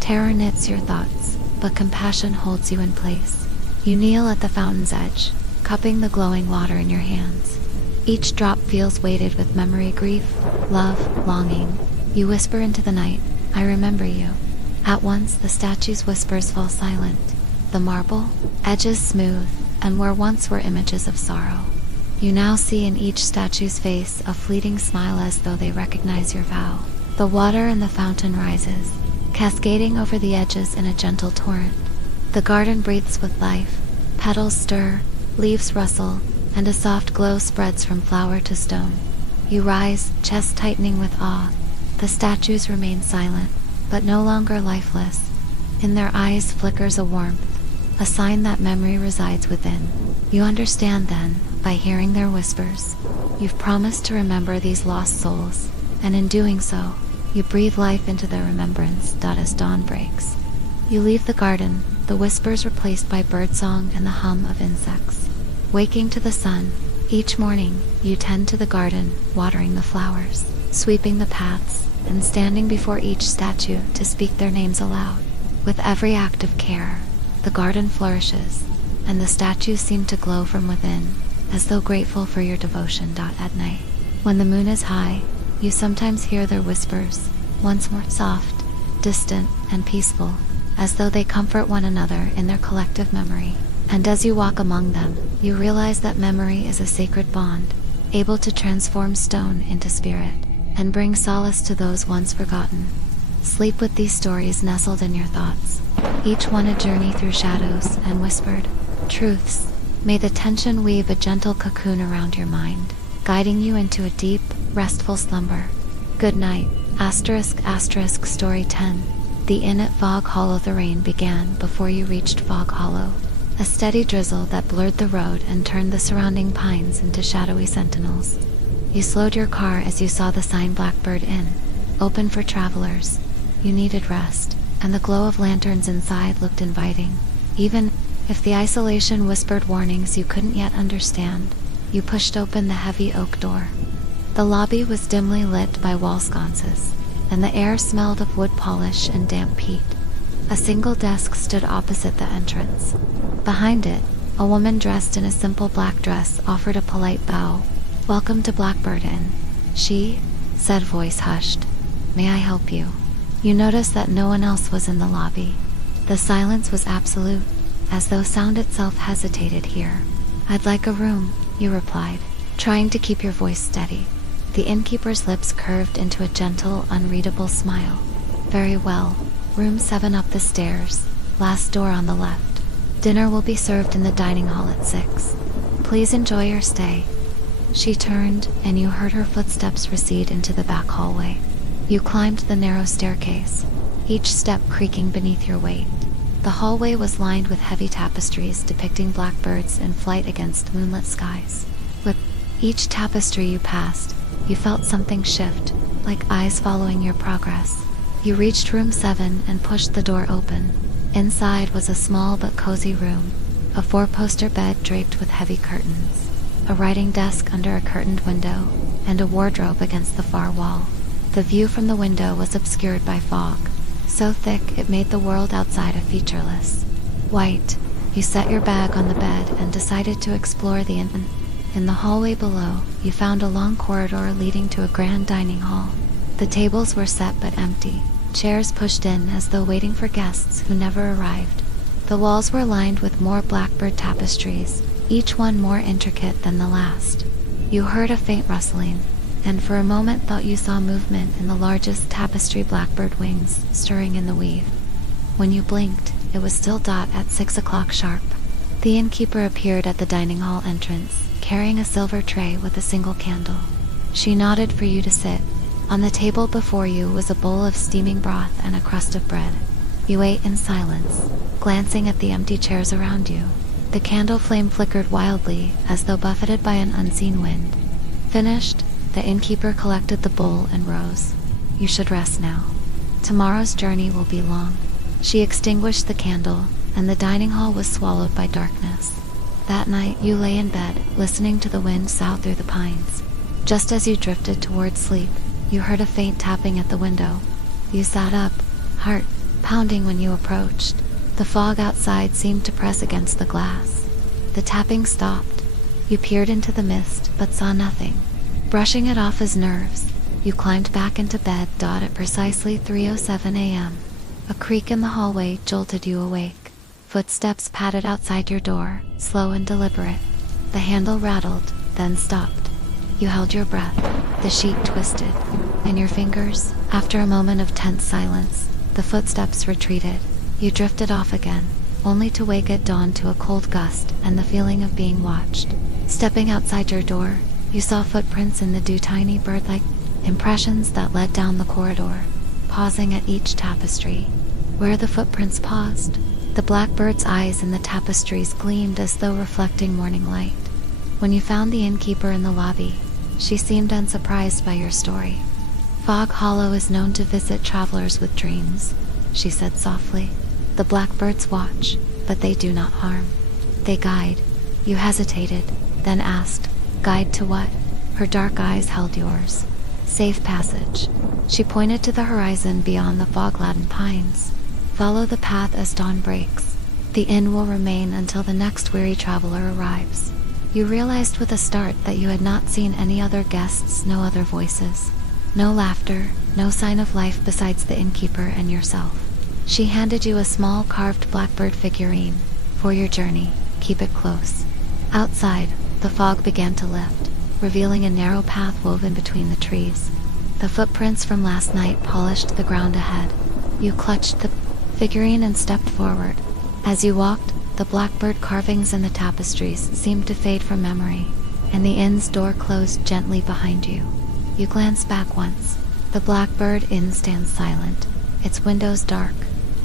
Terror knits your thoughts, but compassion holds you in place. You kneel at the fountain's edge, cupping the glowing water in your hands. Each drop feels weighted with memory, grief, love, longing. You whisper into the night, I remember you. At once the statue's whispers fall silent, the marble edges smooth, and where once were images of sorrow, you now see in each statue's face a fleeting smile as though they recognize your vow. The water in the fountain rises, cascading over the edges in a gentle torrent. The garden breathes with life, petals stir, leaves rustle, and a soft glow spreads from flower to stone. You rise, chest tightening with awe. The statues remain silent, but no longer lifeless. In their eyes flickers a warmth, a sign that memory resides within. You understand then, by hearing their whispers, you've promised to remember these lost souls, and in doing so, you breathe life into their remembrance. As dawn breaks, you leave the garden, the whispers replaced by birdsong and the hum of insects. Waking to the sun, each morning you tend to the garden, watering the flowers, sweeping the paths, and standing before each statue to speak their names aloud. With every act of care, the garden flourishes, and the statues seem to glow from within, as though grateful for your devotion. At night, when the moon is high, you sometimes hear their whispers, once more soft, distant, and peaceful, as though they comfort one another in their collective memory. And as you walk among them, you realize that memory is a sacred bond, able to transform stone into spirit, and bring solace to those once forgotten. Sleep with these stories nestled in your thoughts, each one a journey through shadows and whispered truths. May the tension weave a gentle cocoon around your mind, guiding you into a deep, restful slumber. Good night. Story 10. The inn at Fog Hollow. The rain began before you reached Fog Hollow, a steady drizzle that blurred the road and turned the surrounding pines into shadowy sentinels. You slowed your car as you saw the sign Blackbird Inn, open for travelers. You needed rest, and the glow of lanterns inside looked inviting. Even if the isolation whispered warnings you couldn't yet understand, you pushed open the heavy oak door. The lobby was dimly lit by wall sconces, and the air smelled of wood polish and damp peat. A single desk stood opposite the entrance. Behind it, a woman dressed in a simple black dress offered a polite bow. Welcome to Blackbird Inn. She said, voice hushed. May I help you? You noticed that no one else was in the lobby. The silence was absolute, as though sound itself hesitated here. I'd like a room, you replied, trying to keep your voice steady. The innkeeper's lips curved into a gentle, unreadable smile. Very well. Room 7 up the stairs, last door on the left. Dinner will be served in the dining hall at 6. Please enjoy your stay." She turned, and you heard her footsteps recede into the back hallway. You climbed the narrow staircase, each step creaking beneath your weight. The hallway was lined with heavy tapestries depicting blackbirds in flight against moonlit skies. With each tapestry you passed, you felt something shift, like eyes following your progress. You reached room 7 and pushed the door open. Inside was a small but cozy room, a 4-poster bed draped with heavy curtains, a writing desk under a curtained window, and a wardrobe against the far wall. The view from the window was obscured by fog, so thick it made the world outside a featureless. White, you set your bag on the bed and decided to explore the inn. In the hallway below, you found a long corridor leading to a grand dining hall. The tables were set but empty, chairs pushed in as though waiting for guests who never arrived. The walls were lined with more blackbird tapestries, each one more intricate than the last. You heard a faint rustling, and for a moment thought you saw movement in the largest tapestry blackbird wings stirring in the weave. When you blinked, it was still at 6 o'clock sharp. The innkeeper appeared at the dining hall entrance, carrying a silver tray with a single candle. She nodded for you to sit. On the table before you was a bowl of steaming broth and a crust of bread. You ate in silence, glancing at the empty chairs around you. The candle flame flickered wildly, as though buffeted by an unseen wind. Finished, the innkeeper collected the bowl and rose. "You should rest now. Tomorrow's journey will be long." She extinguished the candle, and the dining hall was swallowed by darkness. That night, you lay in bed, listening to the wind sough through the pines. Just as you drifted toward sleep, you heard a faint tapping at the window. You sat up, heart pounding when you approached. The fog outside seemed to press against the glass. The tapping stopped. You peered into the mist, but saw nothing. Brushing it off as nerves, you climbed back into bed. At precisely 3:07 a.m., a creak in the hallway jolted you awake. Footsteps padded outside your door, slow and deliberate. The handle rattled, then stopped. You held your breath. The sheet twisted, and your fingers, after a moment of tense silence, the footsteps retreated. You drifted off again, only to wake at dawn to a cold gust and the feeling of being watched. Stepping outside your door, you saw footprints in the dew, tiny bird-like impressions that led down the corridor, pausing at each tapestry. Where the footprints paused, the blackbird's eyes in the tapestries gleamed as though reflecting morning light. When you found the innkeeper in the lobby, she seemed unsurprised by your story. "Fog Hollow is known to visit travelers with dreams," she said softly. "The blackbirds watch, but they do not harm. They guide." You hesitated, then asked, "Guide to what?" Her dark eyes held yours. "Safe passage." She pointed to the horizon beyond the fog-laden pines. "Follow the path as dawn breaks. The inn will remain until the next weary traveler arrives." You realized with a start that you had not seen any other guests, no other voices. No laughter, no sign of life besides the innkeeper and yourself. She handed you a small carved blackbird figurine. "For your journey, keep it close." Outside, the fog began to lift, revealing a narrow path woven between the trees. The footprints from last night polished the ground ahead. You clutched the figurine and stepped forward. As you walked, the blackbird carvings and the tapestries seemed to fade from memory, and the inn's door closed gently behind you. You glanced back once. The Blackbird Inn stands silent, its windows dark.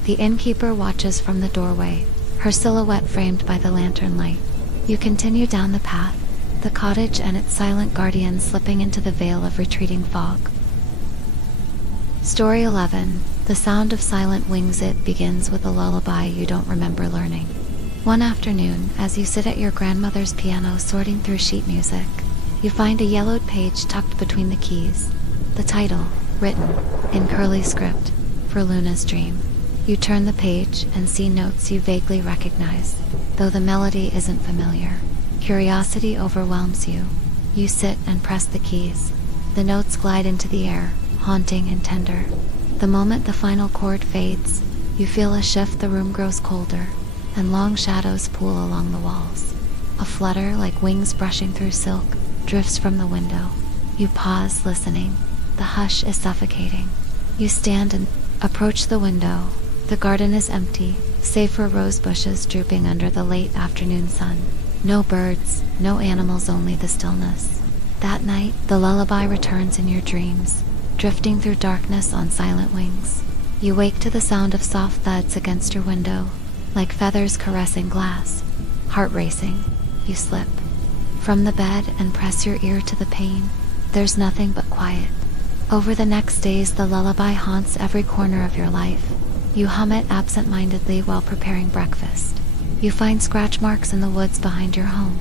The innkeeper watches from the doorway, her silhouette framed by the lantern light. You continue down the path, the cottage and its silent guardian slipping into the veil of retreating fog. Story 11. The Sound of Silent Wings. It begins with a lullaby you don't remember learning. One afternoon, as you sit at your grandmother's piano sorting through sheet music, you find a yellowed page tucked between the keys. The title, written, in curly script, for Luna's Dream. You turn the page and see notes you vaguely recognize, though the melody isn't familiar. Curiosity overwhelms you. You sit and press the keys. The notes glide into the air, haunting and tender. The moment the final chord fades, you feel a shift. The room grows colder, and long shadows pool along the walls. A flutter, like wings brushing through silk, drifts from the window. You pause, listening. The hush is suffocating. You stand and approach the window, The garden is empty, save for rose bushes drooping under the late afternoon sun. No birds, no animals, only the stillness. That night, the lullaby returns in your dreams, drifting through darkness on silent wings. You wake to the sound of soft thuds against your window, like feathers caressing glass. Heart racing, you slip from the bed and press your ear to the pane. There's nothing but quiet. Over the next days, the lullaby haunts every corner of your life. You hum it absent-mindedly while preparing breakfast. You find scratch marks in the woods behind your home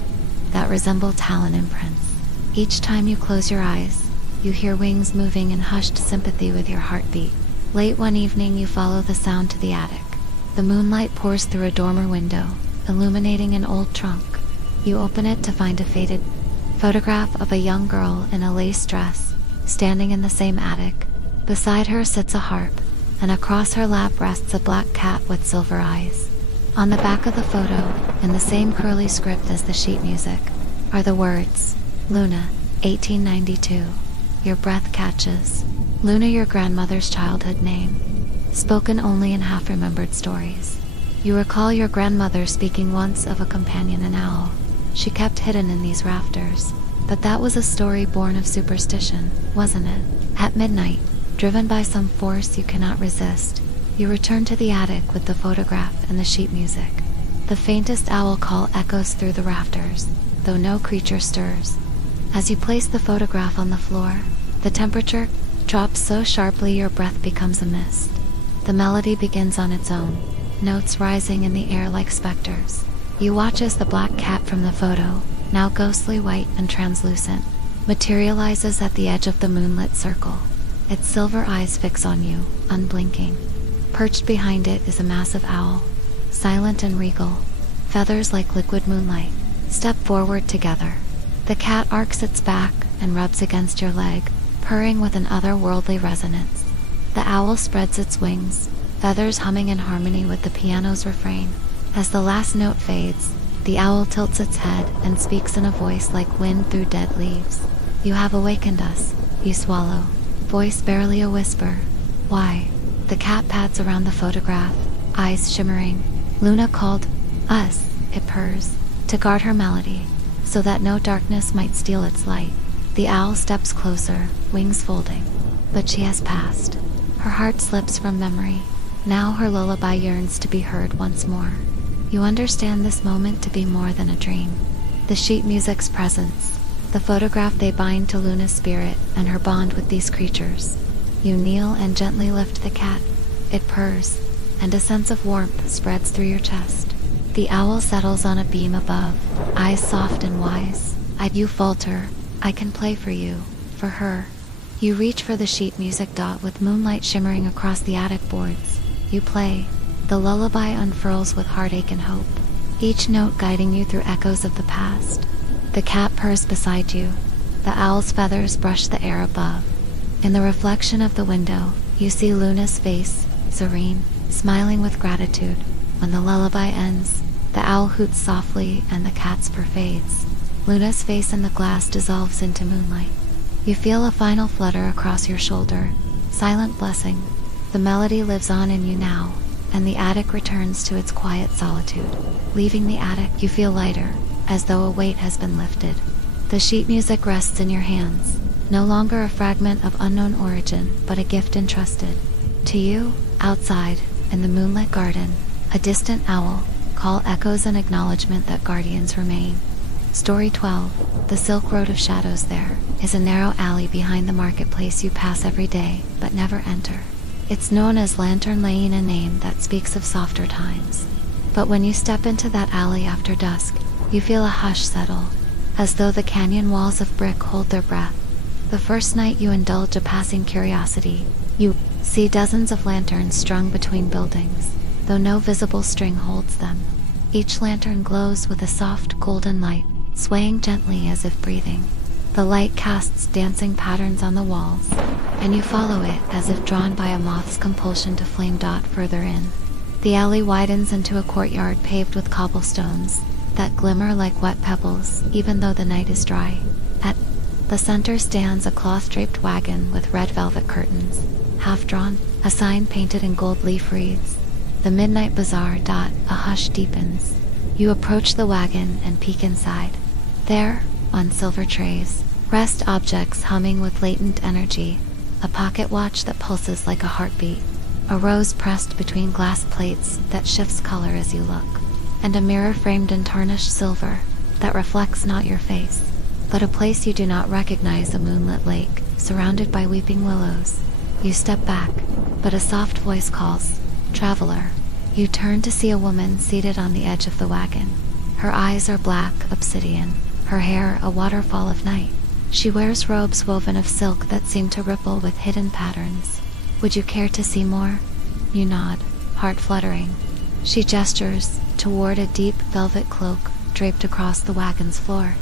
that resemble talon imprints. Each time you close your eyes, you hear wings moving in hushed sympathy with your heartbeat. Late one evening, you follow the sound to the attic. The moonlight pours through a dormer window, illuminating an old trunk. You open it to find a faded photograph of a young girl in a lace dress, standing in the same attic. Beside her sits a harp, and across her lap rests a black cat with silver eyes. On the back of the photo, in the same curly script as the sheet music, are the words, Luna, 1892. Your breath catches. Luna, your grandmother's childhood name, spoken only in half-remembered stories. You recall your grandmother speaking once of a companion, an owl, she kept hidden in these rafters. But that was a story born of superstition, wasn't it? At midnight, driven by some force you cannot resist, you return to the attic with the photograph and the sheet music. The faintest owl call echoes through the rafters, though no creature stirs. As you place the photograph on the floor, the temperature drops so sharply your breath becomes a mist. The melody begins on its own, notes rising in the air like specters. You watch as the black cat from the photo, now ghostly white and translucent, materializes at the edge of the moonlit circle. Its silver eyes fix on you, unblinking. Perched behind it is a massive owl, silent and regal, feathers like liquid moonlight. Step forward together. The cat arcs its back and rubs against your leg, purring with an otherworldly resonance. The owl spreads its wings, feathers humming in harmony with the piano's refrain. As the last note fades, the owl tilts its head and speaks in a voice like wind through dead leaves. You have awakened us, you swallow, voice barely a whisper. Why? The cat pads around the photograph, eyes shimmering. Luna called us, it purrs, to guard her melody, so that no darkness might steal its light. The owl steps closer, wings folding. But she has passed. Her heart slips from memory. Now her lullaby yearns to be heard once more. You understand this moment to be more than a dream. The sheet music's presence, the photograph they bind to Luna's spirit and her bond with these creatures. You kneel and gently lift the cat. It purrs, and a sense of warmth spreads through your chest. The owl settles on a beam above, eyes soft and wise. You falter, I can play for you, for her. You reach for the sheet music dot with moonlight shimmering across the attic boards. You play. The lullaby unfurls with heartache and hope, each note guiding you through echoes of the past. The cat purrs beside you. The owl's feathers brush the air above. In the reflection of the window, you see Luna's face, serene, smiling with gratitude. When the lullaby ends, the owl hoots softly and the cat's purr fades. Luna's face in the glass dissolves into moonlight. You feel a final flutter across your shoulder, silent blessing. The melody lives on in you now, and the attic returns to its quiet solitude. Leaving the attic, you feel lighter, as though a weight has been lifted. The sheet music rests in your hands, no longer a fragment of unknown origin, but a gift entrusted. To you, outside, in the moonlit garden, a distant owl call echoes an acknowledgement that guardians remain. Story 12, The Silk Road of Shadows. There is a narrow alley behind the marketplace you pass every day, but never enter. It's known as Lantern Lane, a name that speaks of softer times. But when you step into that alley after dusk, you feel a hush settle, as though the canyon walls of brick hold their breath. The first night you indulge a passing curiosity. You see dozens of lanterns strung between buildings, though no visible string holds them. Each lantern glows with a soft golden light, swaying gently as if breathing. The light casts dancing patterns on the walls, and you follow it as if drawn by a moth's compulsion to flame. Further in, the alley widens into a courtyard paved with cobblestones that glimmer like wet pebbles, even though the night is dry. At the center stands a cloth-draped wagon with red velvet curtains, half drawn, a sign painted in gold leaf reads, the midnight bazaar. A hush deepens. You approach the wagon and peek inside. There, on silver trays, rest objects humming with latent energy, a pocket watch that pulses like a heartbeat, a rose pressed between glass plates that shifts color as you look, and a mirror framed in tarnished silver that reflects not your face, but a place you do not recognize, a moonlit lake, surrounded by weeping willows. You step back, but a soft voice calls, "Traveler." You turn to see a woman seated on the edge of the wagon. Her eyes are black obsidian, her hair a waterfall of night. She wears robes woven of silk that seem to ripple with hidden patterns. "Would you care to see more?" You nod, heart fluttering. She gestures toward a deep velvet cloak draped across the wagon's floor.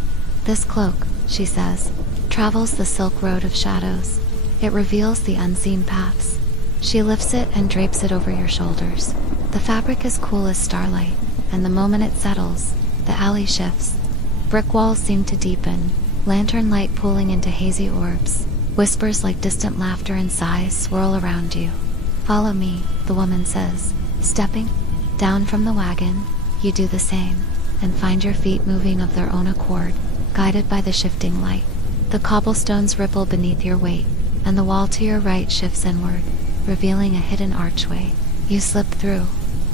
"This cloak," she says, "travels the silk road of shadows. It reveals the unseen paths." She lifts it and drapes it over your shoulders. The fabric is cool as starlight, and the moment it settles, the alley shifts. Brick walls seem to deepen, lantern light pooling into hazy orbs. Whispers like distant laughter and sighs swirl around you. "Follow me," the woman says. Stepping down from the wagon, you do the same, and find your feet moving of their own accord, guided by the shifting light. The cobblestones ripple beneath your weight, and the wall to your right shifts inward, revealing a hidden archway. You slip through.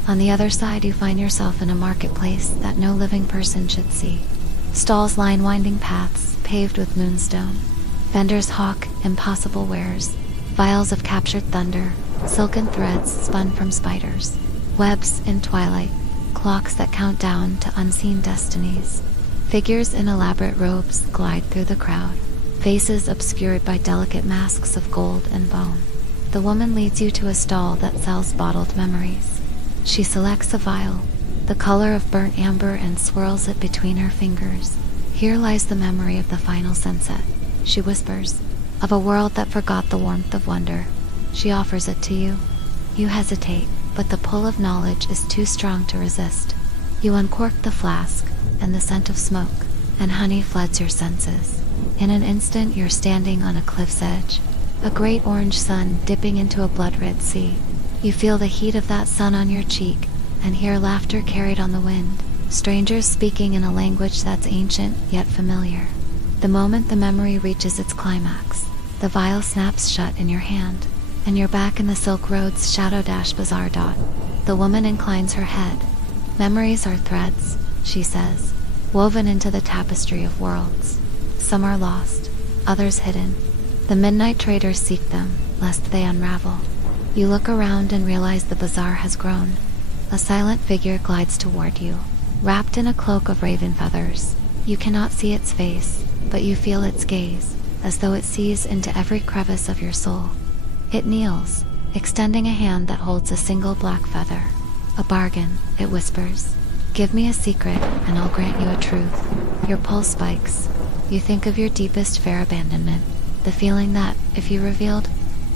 On the other side, you find yourself in a marketplace that no living person should see. Stalls line winding paths paved with moonstone. Vendors hawk impossible wares, vials of captured thunder, silken threads spun from spiders, webs in twilight, clocks that count down to unseen destinies. Figures in elaborate robes glide through the crowd, faces obscured by delicate masks of gold and bone. The woman leads you to a stall that sells bottled memories. She selects a vial, the color of burnt amber, and swirls it between her fingers. "Here lies the memory of the final sunset," she whispers, "of a world that forgot the warmth of wonder." She offers it to you. You hesitate, but the pull of knowledge is too strong to resist. You uncork the flask, and the scent of smoke and honey floods your senses. In an instant, you're standing on a cliff's edge, a great orange sun dipping into a blood-red sea. You feel the heat of that sun on your cheek and hear laughter carried on the wind, strangers speaking in a language that's ancient yet familiar. The moment the memory reaches its climax, the vial snaps shut in your hand, and you're back in the Silk Road's shadow-bazaar. The woman inclines her head. "Memories are threads," she says, "woven into the tapestry of worlds. Some are lost, others hidden. The midnight traders seek them, lest they unravel." You look around and realize the bazaar has grown. A silent figure glides toward you, wrapped in a cloak of raven feathers. You cannot see its face, but you feel its gaze, as though it sees into every crevice of your soul. It kneels, extending a hand that holds a single black feather. "A bargain," it whispers. "Give me a secret, and I'll grant you a truth." Your pulse spikes. You think of your deepest fear, abandonment, the feeling that, if you revealed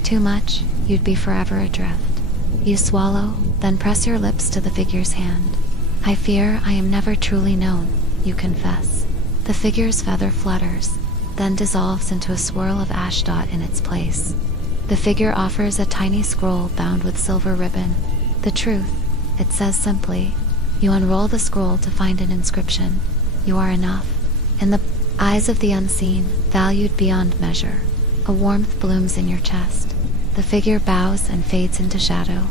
too much, you'd be forever adrift. You swallow, then press your lips to the figure's hand. "I fear I am never truly known," you confess. The figure's feather flutters, then dissolves into a swirl of ash in its place. The figure offers a tiny scroll bound with silver ribbon. "The truth," it says simply. You unroll the scroll to find an inscription. "You are enough." In the eyes of the unseen, valued beyond measure, a warmth blooms in your chest. The figure bows and fades into shadow.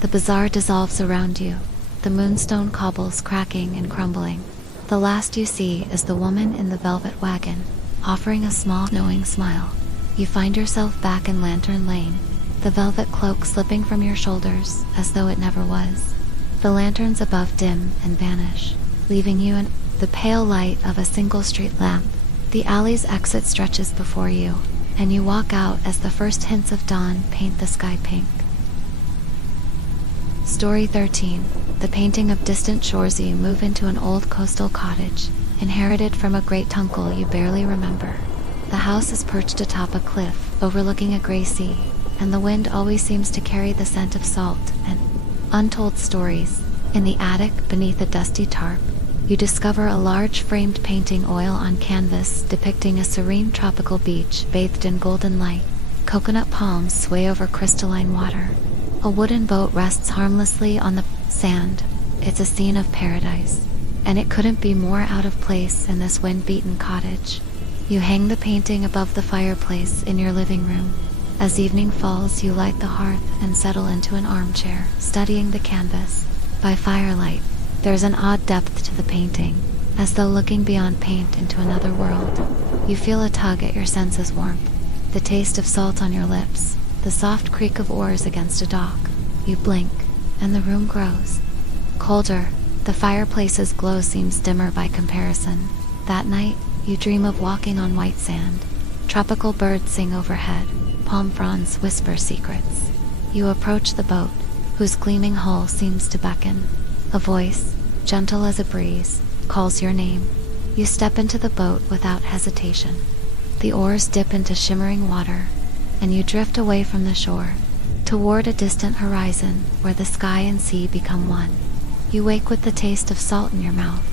The bazaar dissolves around you, the moonstone cobbles cracking and crumbling. The last you see is the woman in the velvet wagon, offering a small, knowing smile. You find yourself back in Lantern Lane, the velvet cloak slipping from your shoulders as though it never was. The lanterns above dim and vanish, leaving you in the pale light of a single street lamp. The alley's exit stretches before you, and you walk out as the first hints of dawn paint the sky pink. Story 13. The painting of distant shores. You move into an old coastal cottage, inherited from a great uncle you barely remember. The house is perched atop a cliff, overlooking a gray sea, and the wind always seems to carry the scent of salt and untold stories. In the attic, beneath a dusty tarp, you discover a large framed painting, oil on canvas, depicting a serene tropical beach bathed in golden light. Coconut palms sway over crystalline water. A wooden boat rests harmlessly on the sand. It's a scene of paradise, and it couldn't be more out of place in this wind-beaten cottage. You hang the painting above the fireplace in your living room. As evening falls, you light the hearth and settle into an armchair, studying the canvas. By firelight, there's an odd depth to the painting, as though looking beyond paint into another world. You feel a tug at your senses' warmth, the taste of salt on your lips, the soft creak of oars against a dock. You blink, and the room grows colder. The fireplace's glow seems dimmer by comparison. That night, you dream of walking on white sand. Tropical birds sing overhead. Palm fronds whisper secrets. You approach the boat, whose gleaming hull seems to beckon. A voice, gentle as a breeze, calls your name. You step into the boat without hesitation. The oars dip into shimmering water, and you drift away from the shore, toward a distant horizon where the sky and sea become one. You wake with the taste of salt in your mouth,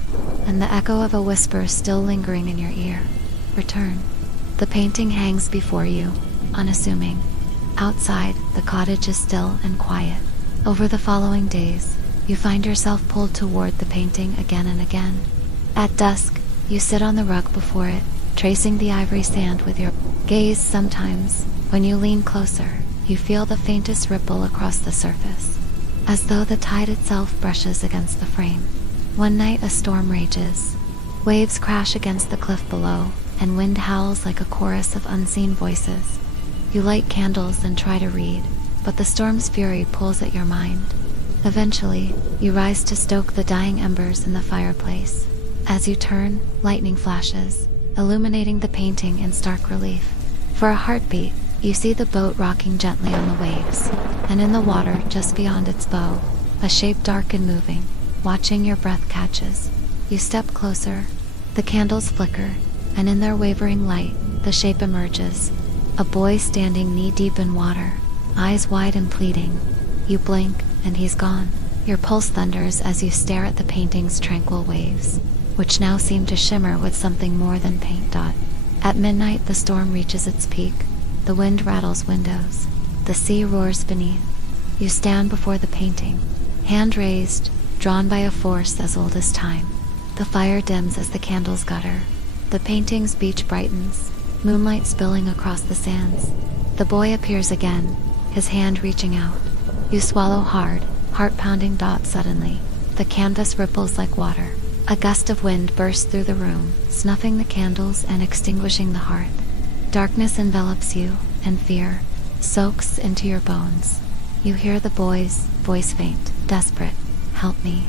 and the echo of a whisper still lingering in your ear. Return. The painting hangs before you, unassuming. Outside, the cottage is still and quiet. Over the following days, you find yourself pulled toward the painting again and again. At dusk, you sit on the rug before it, tracing the ivory sand with your gaze. Sometimes, when you lean closer, you feel the faintest ripple across the surface, as though the tide itself brushes against the frame. One night a storm rages. Waves crash against the cliff below, and wind howls like a chorus of unseen voices. You light candles and try to read, but the storm's fury pulls at your mind. Eventually, you rise to stoke the dying embers in the fireplace. As you turn, lightning flashes, illuminating the painting in stark relief. For a heartbeat, you see the boat rocking gently on the waves, and in the water just beyond its bow, a shape dark and moving, watching your breath catches. You step closer, the candles flicker, and in their wavering light, the shape emerges. A boy standing knee-deep in water, eyes wide and pleading. You blink, and he's gone. Your pulse thunders as you stare at the painting's tranquil waves, which now seem to shimmer with something more than paint. At midnight, the storm reaches its peak. The wind rattles windows. The sea roars beneath. You stand before the painting, hand raised, drawn by a force as old as time. The fire dims as the candles gutter. The painting's beach brightens, moonlight spilling across the sands. The boy appears again, his hand reaching out. You swallow hard, heart-pounding. Suddenly, the canvas ripples like water. A gust of wind bursts through the room, snuffing the candles and extinguishing the hearth. Darkness envelops you, and fear soaks into your bones. You hear the boy's voice faint, desperate. Help me.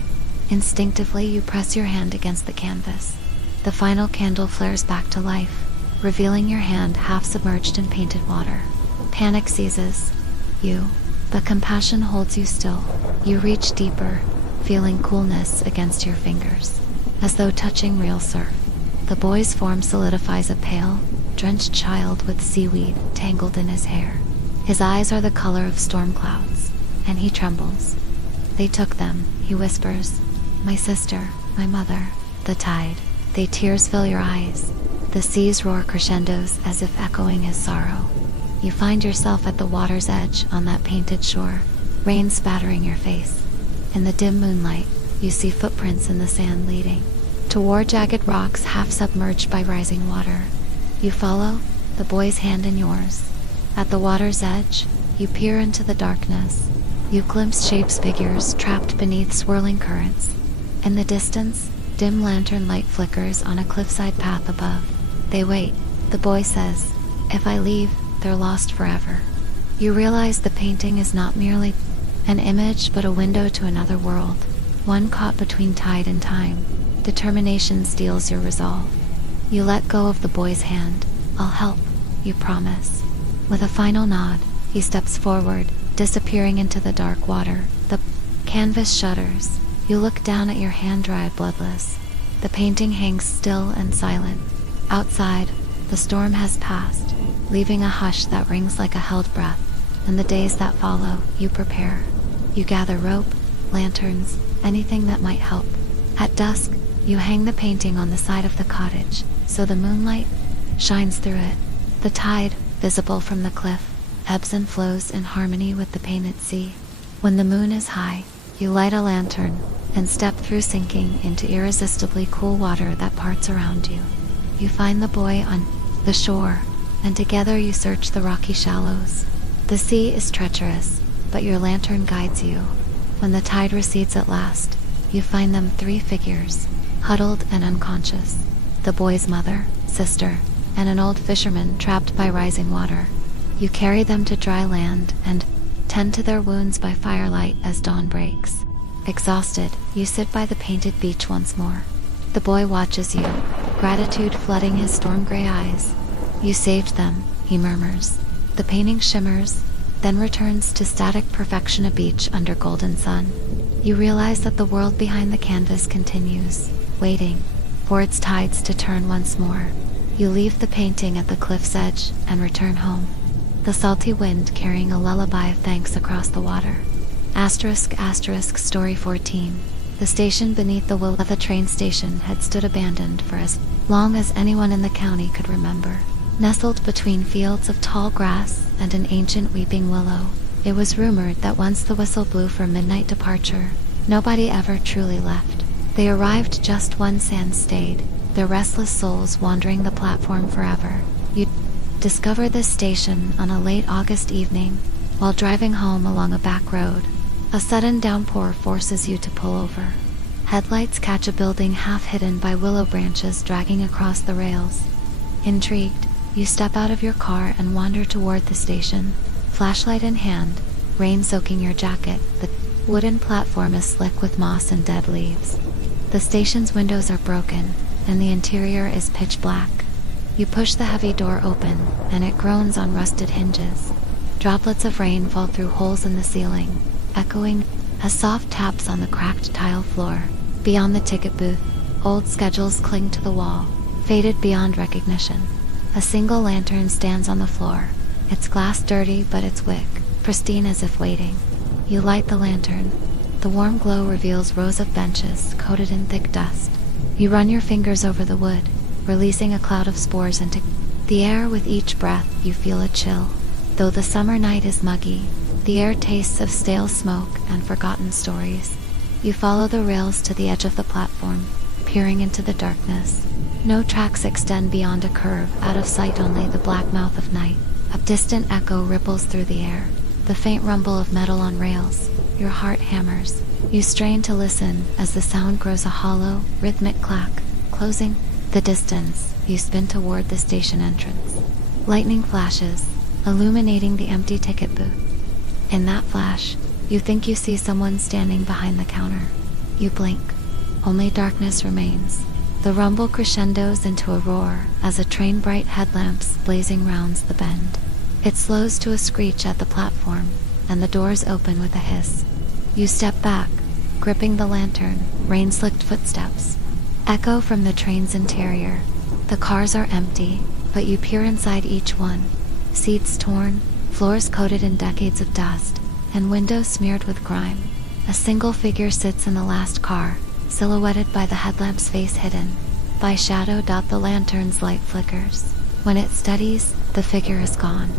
Instinctively, you press your hand against the canvas. The final candle flares back to life, revealing your hand half submerged in painted water. Panic seizes you, but compassion holds you still. You reach deeper, feeling coolness against your fingers, as though touching real surf. The boy's form solidifies, a pale, drenched child with seaweed tangled in his hair. His eyes are the color of storm clouds, and he trembles. They took them, he whispers. My sister, my mother, the tide. They tears fill your eyes. The seas roar crescendos as if echoing his sorrow. You find yourself at the water's edge on that painted shore, rain spattering your face. In the dim moonlight, you see footprints in the sand leading toward jagged rocks half submerged by rising water. You follow, the boy's hand in yours. At the water's edge, you peer into the darkness. You glimpse shapes, figures trapped beneath swirling currents. In the distance, dim lantern light flickers on a cliffside path above. They wait, the boy says. If I leave, they're lost forever. You realize the painting is not merely an image but a window to another world, one caught between tide and time. Determination steals your resolve. You let go of the boy's hand. I'll help, you promise. With a final nod, he steps forward, disappearing into the dark water. The canvas shudders. You look down at your hand, dry, bloodless. The painting hangs still and silent. Outside, the storm has passed, leaving a hush that rings like a held breath. In the days that follow, you prepare. You gather rope, lanterns, anything that might help. At dusk, you hang the painting on the side of the cottage, so the moonlight shines through it. The tide, visible from the cliff, ebbs and flows in harmony with the painted sea. When the moon is high, you light a lantern and step through, sinking into irresistibly cool water that parts around you. You find the boy on the shore, and together you search the rocky shallows. The sea is treacherous, but your lantern guides you. When the tide recedes at last, you find them 3 figures, huddled and unconscious: the boy's mother, sister, and an old fisherman trapped by rising water. You carry them to dry land and tend to their wounds by firelight as dawn breaks. Exhausted, you sit by the painted beach once more. The boy watches you, gratitude flooding his storm-gray eyes. "You saved them," he murmurs. The painting shimmers, then returns to static perfection, a beach under golden sun. You realize that the world behind the canvas continues, waiting for its tides to turn once more. You leave the painting at the cliff's edge and return home, the salty wind carrying a lullaby of thanks across the water. *** Story 14. The station beneath the willow of the train station had stood abandoned for as long as anyone in the county could remember. Nestled between fields of tall grass and an ancient weeping willow, it was rumored that once the whistle blew for midnight departure, nobody ever truly left. They arrived just once and stayed, their restless souls wandering the platform forever. You discover this station on a late August evening while driving home along a back road. A sudden downpour forces you to pull over. Headlights catch a building half hidden by willow branches dragging across the rails. Intrigued, you step out of your car and wander toward the station, flashlight in hand, rain soaking your jacket. The wooden platform is slick with moss and dead leaves. The station's windows are broken, and the interior is pitch black. You push the heavy door open, and it groans on rusted hinges. Droplets of rain fall through holes in the ceiling, echoing as soft taps on the cracked tile floor. Beyond the ticket booth, old schedules cling to the wall, faded beyond recognition. A single lantern stands on the floor, its glass dirty but its wick pristine as if waiting. You light the lantern. The warm glow reveals rows of benches coated in thick dust. You run your fingers over the wood, releasing a cloud of spores into the air. With each breath, you feel a chill. Though the summer night is muggy, the air tastes of stale smoke and forgotten stories. You follow the rails to the edge of the platform, peering into the darkness. No tracks extend beyond a curve, out of sight only the black mouth of night. A distant echo ripples through the air, the faint rumble of metal on rails. Your heart hammers. You strain to listen as the sound grows a hollow, rhythmic clack. Closing the distance, you spin toward the station entrance. Lightning flashes, illuminating the empty ticket booth. In that flash, you think you see someone standing behind the counter. You blink. Only darkness remains. The rumble crescendos into a roar as a train bright headlamps blazing rounds the bend. It slows to a screech at the platform, and the doors open with a hiss. You step back, gripping the lantern. Rain-slicked footsteps echo from the train's interior. The cars are empty, but you peer inside each one. Seats torn, floors coated in decades of dust, and windows smeared with grime. A single figure sits in the last car, silhouetted by the headlamp's face hidden by shadow. The lantern's light flickers. When it steadies, the figure is gone.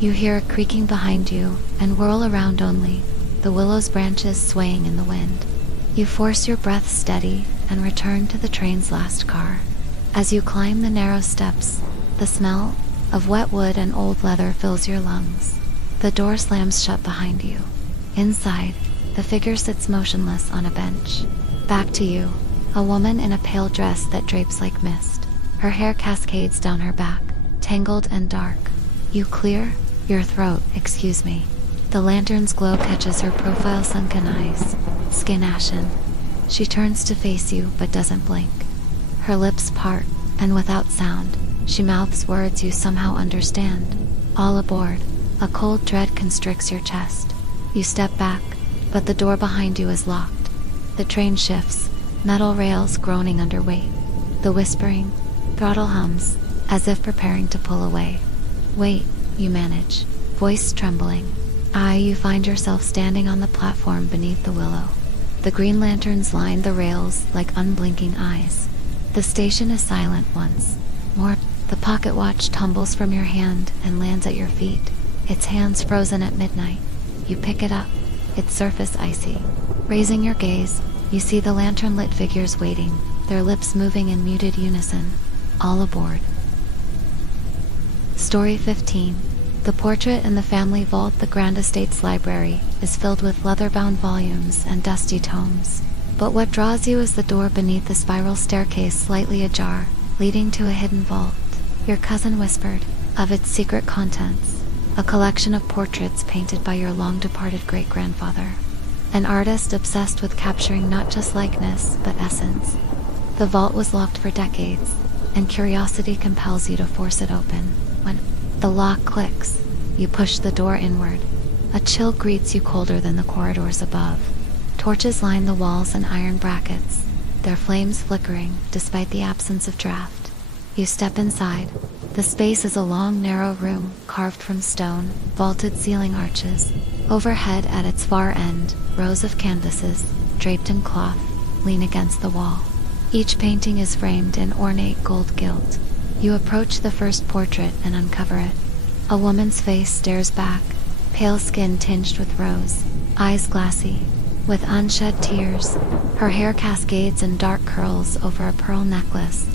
You hear a creaking behind you and whirl around, only the willow's branches swaying in the wind. You force your breath steady and return to the train's last car. As you climb the narrow steps, the smell of wet wood and old leather fills your lungs. The door slams shut behind you. Inside, the figure sits motionless on a bench. Back to you, a woman in a pale dress that drapes like mist. Her hair cascades down her back, tangled and dark. You clear your throat. "Excuse me." The lantern's glow catches her profile, sunken eyes, skin ashen. She turns to face you but doesn't blink. Her lips part, and without sound, she mouths words you somehow understand. "All aboard." A cold dread constricts your chest. You step back, but the door behind you is locked. The train shifts, metal rails groaning under weight. The whispering throttle hums, as if preparing to pull away. "Wait," you manage, voice trembling. You find yourself standing on the platform beneath the willow. The green lanterns line the rails like unblinking eyes. The station is silent once more. The pocket watch tumbles from your hand and lands at your feet, its hands frozen at midnight. You pick it up, its surface icy. Raising your gaze, you see the lantern-lit figures waiting, their lips moving in muted unison. All aboard. Story 15. The portrait in the family vault. The Grand Estate's library is filled with leather-bound volumes and dusty tomes. But what draws you is the door beneath the spiral staircase, slightly ajar, leading to a hidden vault. Your cousin whispered of its secret contents, a collection of portraits painted by your long-departed great-grandfather, an artist obsessed with capturing not just likeness, but essence. The vault was locked for decades, and curiosity compels you to force it open. When the lock clicks, you push the door inward. A chill greets you, colder than the corridors above. Torches line the walls and iron brackets, their flames flickering despite the absence of draft. You step inside. The space is a long, narrow room carved from stone, vaulted ceiling arches. Overhead at its far end, rows of canvases, draped in cloth, lean against the wall. Each painting is framed in ornate gold gilt. You approach the first portrait and uncover it. A woman's face stares back, pale skin tinged with rose, eyes glassy, with unshed tears. Her hair cascades in dark curls over a pearl necklace.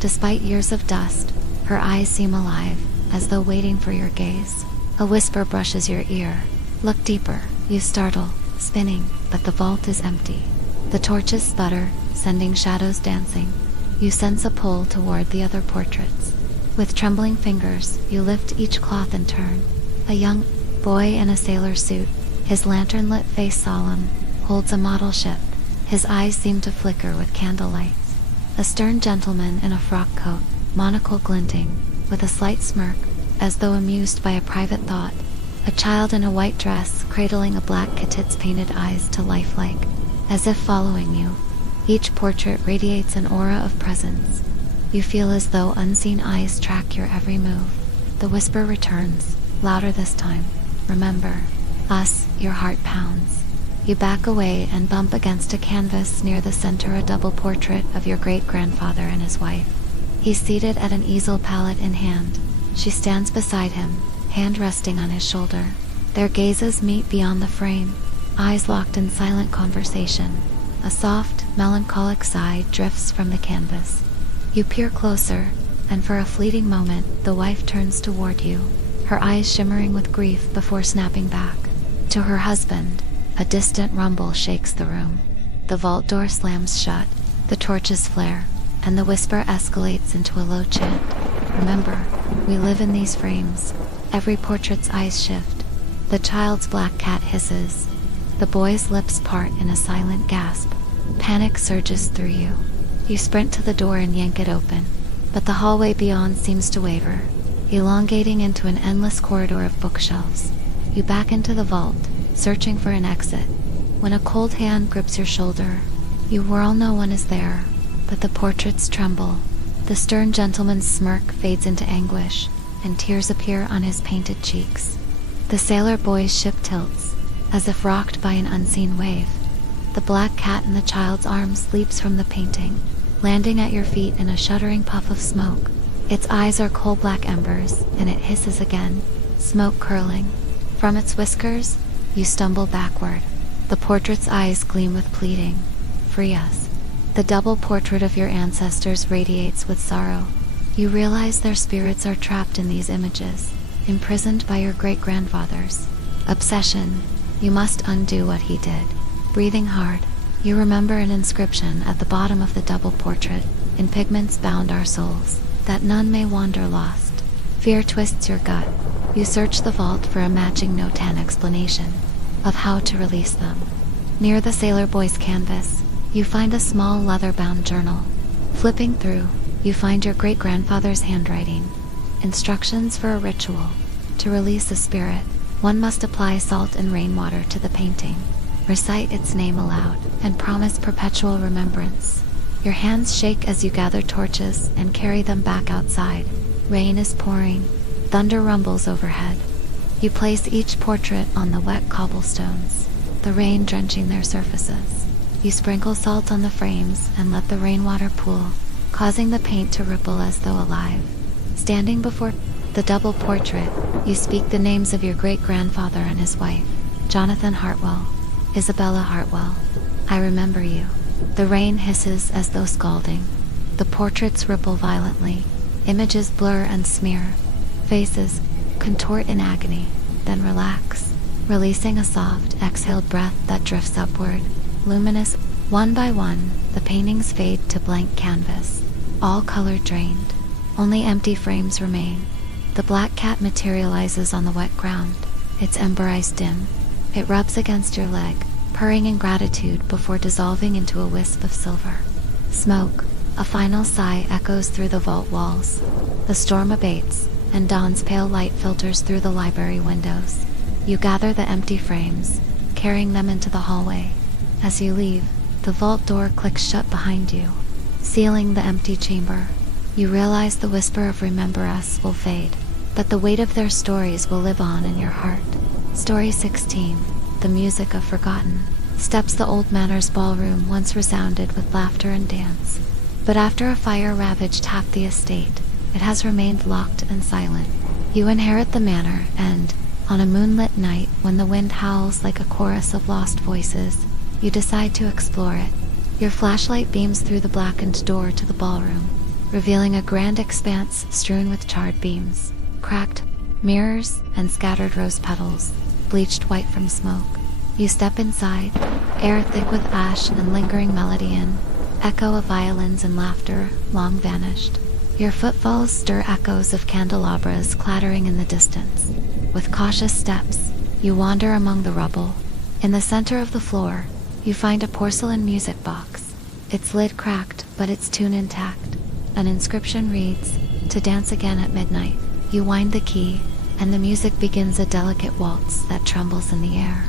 Despite years of dust, her eyes seem alive, as though waiting for your gaze. A whisper brushes your ear. Look deeper. You startle, spinning, but the vault is empty. The torches sputter, sending shadows dancing. You sense a pull toward the other portraits. With trembling fingers, you lift each cloth in turn. A young boy in a sailor suit, his lantern-lit face solemn, holds a model ship. His eyes seem to flicker with candlelight. A stern gentleman in a frock coat, monocle glinting, with a slight smirk, as though amused by a private thought. A child in a white dress, cradling a black kit's painted eyes to lifelike, as if following you. Each portrait radiates an aura of presence. You feel as though unseen eyes track your every move. The whisper returns, louder this time. Remember us. Your heart pounds. You back away and bump against a canvas near the center, a double portrait of your great-grandfather and his wife. He's seated at an easel, palette in hand. She stands beside him, hand resting on his shoulder. Their gazes meet beyond the frame, eyes locked in silent conversation. A soft, melancholic sigh drifts from the canvas. You peer closer, and for a fleeting moment, the wife turns toward you, her eyes shimmering with grief before snapping back. To her husband, a distant rumble shakes the room. The vault door slams shut, the torches flare, and the whisper escalates into a low chant. Remember, we live in these frames. Every portrait's eyes shift. The child's black cat hisses. The boy's lips part in a silent gasp. Panic surges through you. You sprint to the door and yank it open, but the hallway beyond seems to waver, elongating into an endless corridor of bookshelves. You back into the vault, searching for an exit, when a cold hand grips your shoulder. You whirl. No one is there, but the portraits tremble. The stern gentleman's smirk fades into anguish, and tears appear on his painted cheeks. The sailor boy's ship tilts, as if rocked by an unseen wave. The black cat in the child's arms leaps from the painting, landing at your feet in a shuddering puff of smoke. Its eyes are coal black embers, and it hisses again, smoke curling. From its whiskers, you stumble backward. The portrait's eyes gleam with pleading. Free us. The double portrait of your ancestors radiates with sorrow. You realize their spirits are trapped in these images, imprisoned by your great-grandfather's obsession. You must undo what he did. Breathing hard, you remember an inscription at the bottom of the double portrait, in pigments bound our souls, that none may wander lost. Fear twists your gut. You search the vault for a matching note and explanation of how to release them. Near the sailor boy's canvas, you find a small leather-bound journal. Flipping through, you find your great-grandfather's handwriting. Instructions for a ritual. To release a spirit, one must apply salt and rainwater to the painting, recite its name aloud, and promise perpetual remembrance. Your hands shake as you gather torches and carry them back outside. Rain is pouring. Thunder rumbles overhead. You place each portrait on the wet cobblestones, the rain drenching their surfaces. You sprinkle salt on the frames and let the rainwater pool, causing the paint to ripple as though alive. Standing before the double portrait, you speak the names of your great-grandfather and his wife, Jonathan Hartwell, Isabella Hartwell. I remember you. The rain hisses as though scalding. The portraits ripple violently. Images blur and smear. Faces contort in agony, then relax, releasing a soft, exhaled breath that drifts upward. Luminous, one by one, the paintings fade to blank canvas. All color drained. Only empty frames remain. The black cat materializes on the wet ground, its ember eyes dim. It rubs against your leg, purring in gratitude before dissolving into a wisp of silver. Smoke, a final sigh echoes through the vault walls. The storm abates, and dawn's pale light filters through the library windows. You gather the empty frames, carrying them into the hallway. As you leave, the vault door clicks shut behind you, sealing the empty chamber. You realize the whisper of "Remember Us" will fade, but the weight of their stories will live on in your heart. Story 16, The Music of Forgotten. Steps the old manor's ballroom once resounded with laughter and dance. But after a fire ravaged half the estate, it has remained locked and silent. You inherit the manor, and, on a moonlit night when the wind howls like a chorus of lost voices, you decide to explore it. Your flashlight beams through the blackened door to the ballroom, revealing a grand expanse strewn with charred beams, cracked mirrors, and scattered rose petals, bleached white from smoke. You step inside, air thick with ash and lingering melody in, echo of violins and laughter long vanished. Your footfalls stir echoes of candelabras clattering in the distance. With cautious steps, you wander among the rubble. In the center of the floor, you find a porcelain music box, its lid cracked but its tune intact. An inscription reads, "To dance again at midnight." You wind the key, and the music begins a delicate waltz that trembles in the air.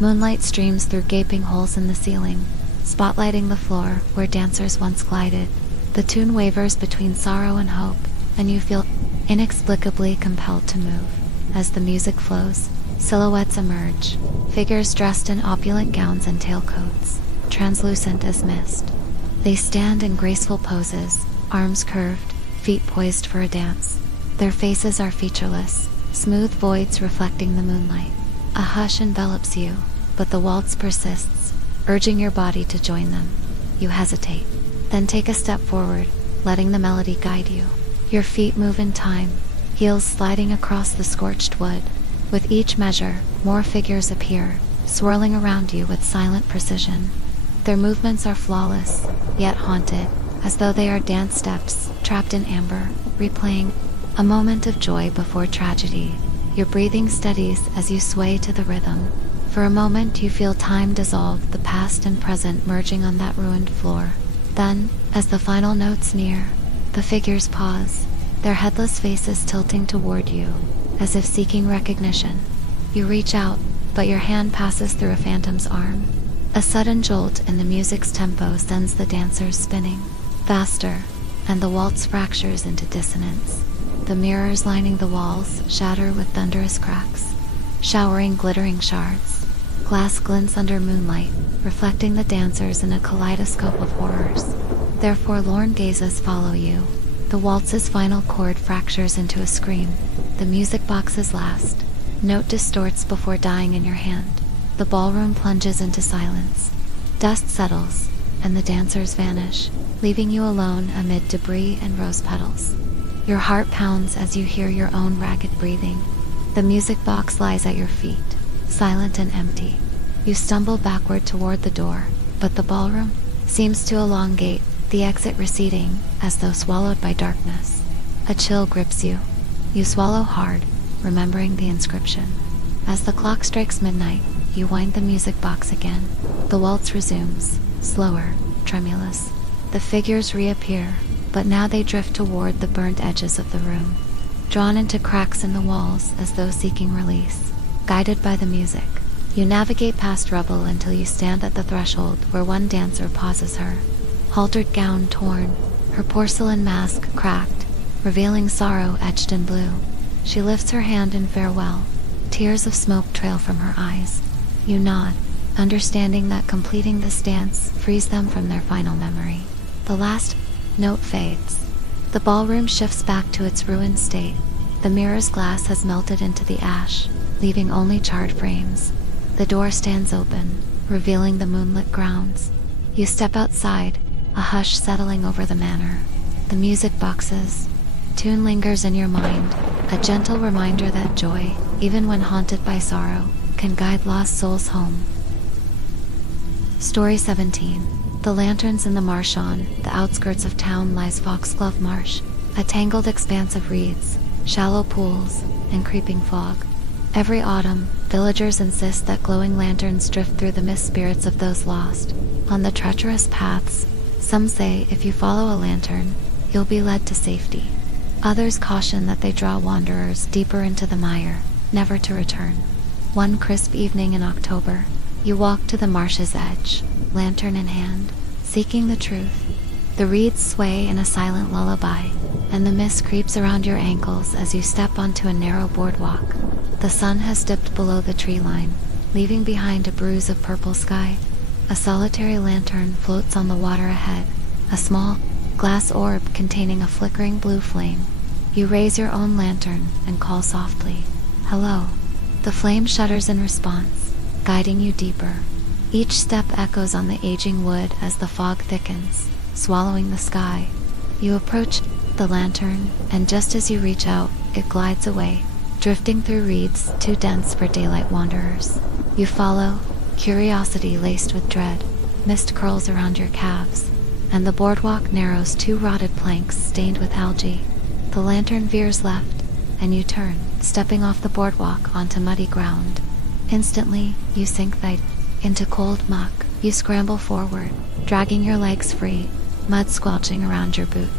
Moonlight streams through gaping holes in the ceiling, spotlighting the floor where dancers once glided. The tune wavers between sorrow and hope, and you feel inexplicably compelled to move. As the music flows, silhouettes emerge, figures dressed in opulent gowns and tailcoats, translucent as mist. They stand in graceful poses, arms curved, feet poised for a dance. Their faces are featureless, smooth voids reflecting the moonlight. A hush envelops you, but the waltz persists, urging your body to join them. You hesitate, then take a step forward, letting the melody guide you. Your feet move in time, heels sliding across the scorched wood. With each measure, more figures appear, swirling around you with silent precision. Their movements are flawless, yet haunted, as though they are dance steps trapped in amber, replaying a moment of joy before tragedy. Your breathing steadies as you sway to the rhythm. For a moment you feel time dissolve, the past and present merging on that ruined floor. Then, as the final notes near, the figures pause, their headless faces tilting toward you, as if seeking recognition. You reach out, but your hand passes through a phantom's arm. A sudden jolt in the music's tempo sends the dancers spinning faster, and the waltz fractures into dissonance. The mirrors lining the walls shatter with thunderous cracks, showering glittering shards. Glass glints under moonlight, reflecting the dancers in a kaleidoscope of horrors. Their forlorn gazes follow you. The waltz's final chord fractures into a scream. The music box's last note distorts before dying in your hand. The ballroom plunges into silence. Dust settles, and the dancers vanish, leaving you alone amid debris and rose petals. Your heart pounds as you hear your own ragged breathing. The music box lies at your feet, silent and empty. You stumble backward toward the door, but the ballroom seems to elongate, the exit receding, as though swallowed by darkness. A chill grips you. You swallow hard, remembering the inscription. As the clock strikes midnight, you wind the music box again. The waltz resumes, slower, tremulous. The figures reappear, but now they drift toward the burnt edges of the room, drawn into cracks in the walls as though seeking release. Guided by the music, you navigate past rubble until you stand at the threshold where one dancer pauses her. Haltered gown torn, her porcelain mask cracked, revealing sorrow etched in blue. She lifts her hand in farewell. Tears of smoke trail from her eyes. You nod, understanding that completing this dance frees them from their final memory. The last note fades. The ballroom shifts back to its ruined state. The mirror's glass has melted into the ash, leaving only charred frames. The door stands open, revealing the moonlit grounds. You step outside, a hush settling over the manor. The music boxes. Tune lingers in your mind, a gentle reminder that joy, even when haunted by sorrow, can guide lost souls home. Story 17. The lanterns in the marsh. On the outskirts of town lies Foxglove Marsh, a tangled expanse of reeds, shallow pools, and creeping fog. Every autumn, villagers insist that glowing lanterns drift through the mist spirits of those lost. On the treacherous paths, some say if you follow a lantern, you'll be led to safety. Others caution that they draw wanderers deeper into the mire, never to return. One crisp evening in October, you walk to the marsh's edge, lantern in hand, seeking the truth. The reeds sway in a silent lullaby, and the mist creeps around your ankles as you step onto a narrow boardwalk. The sun has dipped below the tree line, leaving behind a bruise of purple sky. A solitary lantern floats on the water ahead, a small, glass orb containing a flickering blue flame. You raise your own lantern and call softly, "Hello." The flame shudders in response, guiding you deeper. Each step echoes on the aging wood as the fog thickens, swallowing the sky. You approach the lantern, and just as you reach out, it glides away, drifting through reeds too dense for daylight wanderers. You follow, curiosity laced with dread. Mist curls around your calves, and the boardwalk narrows 2 rotted planks stained with algae. The lantern veers left, and you turn, stepping off the boardwalk onto muddy ground. Instantly, you sink into cold muck. You scramble forward, dragging your legs free, mud squelching around your boot.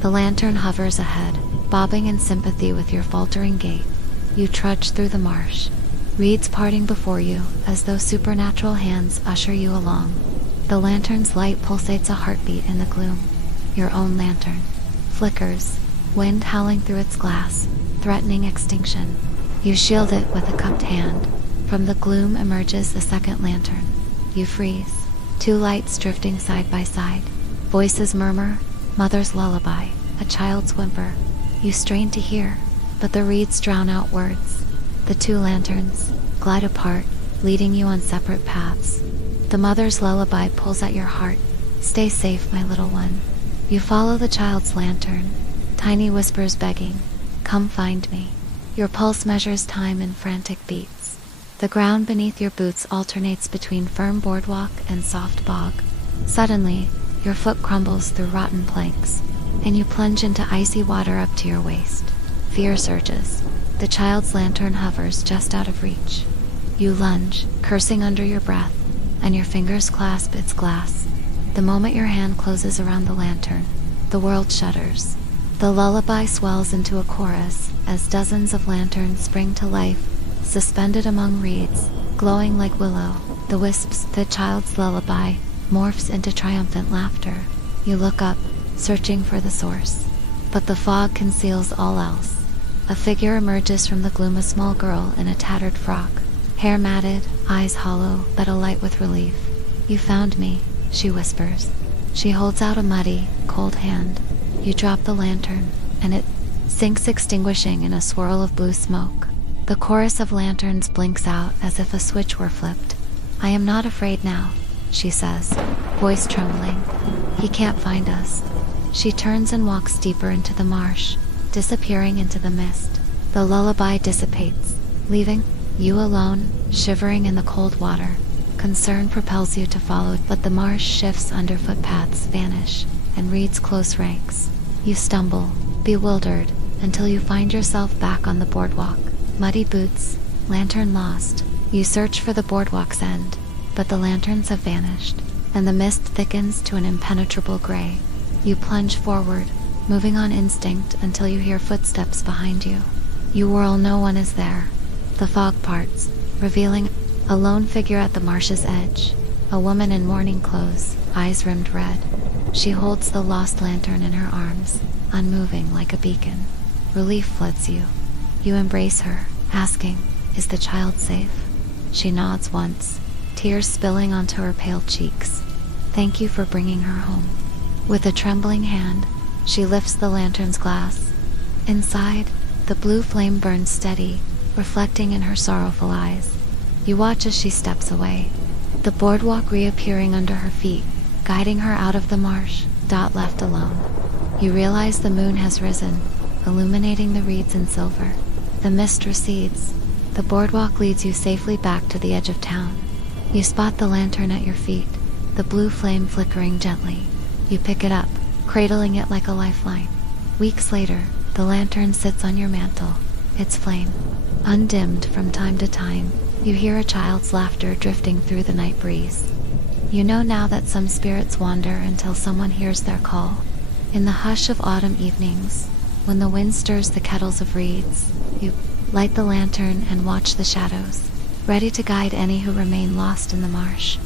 The lantern hovers ahead, bobbing in sympathy with your faltering gait. You trudge through the marsh, reeds parting before you as though supernatural hands usher you along. The lantern's light pulsates a heartbeat in the gloom. Your own lantern flickers, wind howling through its glass, threatening extinction. You shield it with a cupped hand. From the gloom emerges the second lantern. You freeze, 2 lights drifting side by side. Voices murmur, mother's lullaby, a child's whimper. You strain to hear, but the reeds drown out words. The 2 lanterns glide apart, leading you on separate paths. The mother's lullaby pulls at your heart. "Stay safe, my little one." You follow the child's lantern, tiny whispers begging, "Come find me." Your pulse measures time in frantic beats. The ground beneath your boots alternates between firm boardwalk and soft bog. Suddenly, your foot crumbles through rotten planks, and you plunge into icy water up to your waist. Fear surges. The child's lantern hovers just out of reach. You lunge, cursing under your breath, and your fingers clasp its glass. The moment your hand closes around the lantern, the world shudders. The lullaby swells into a chorus as dozens of lanterns spring to life, suspended among reeds, glowing like willow. The wisps, the child's lullaby, morphs into triumphant laughter. You look up, searching for the source. But the fog conceals all else. A figure emerges from the gloom, a small girl in a tattered frock, hair matted, eyes hollow, but alight with relief. "You found me," she whispers. She holds out a muddy, cold hand. You drop the lantern, and it sinks, extinguishing in a swirl of blue smoke. The chorus of lanterns blinks out as if a switch were flipped. "I am not afraid now," she says, voice trembling. "He can't find us." She turns and walks deeper into the marsh, disappearing into the mist. The lullaby dissipates, leaving you alone, shivering in the cold water. Concern propels you to follow, but the marsh shifts under footpaths, vanish, and reeds close ranks. You stumble, bewildered, until you find yourself back on the boardwalk. Muddy boots, lantern lost. You search for the boardwalk's end, but the lanterns have vanished, and the mist thickens to an impenetrable gray. You plunge forward, moving on instinct until you hear footsteps behind you. You whirl, no one is there. The fog parts, revealing a lone figure at the marsh's edge, a woman in mourning clothes, eyes rimmed red. She holds the lost lantern in her arms, unmoving like a beacon. Relief floods you. You embrace her, asking, "Is the child safe?" She nods once, tears spilling onto her pale cheeks. "Thank you for bringing her home." With a trembling hand, she lifts the lantern's glass. Inside, the blue flame burns steady, reflecting in her sorrowful eyes. You watch as she steps away, the boardwalk reappearing under her feet, guiding her out of the marsh. Dot left alone. You realize the moon has risen, illuminating the reeds in silver. The mist recedes. The boardwalk leads you safely back to the edge of town. You spot the lantern at your feet, the blue flame flickering gently. You pick it up, cradling it like a lifeline. Weeks later, the lantern sits on your mantle, its flame undimmed from time to time. You hear a child's laughter drifting through the night breeze. You know now that some spirits wander until someone hears their call. In the hush of autumn evenings, when the wind stirs the kettles of reeds, you light the lantern and watch the shadows, ready to guide any who remain lost in the marsh.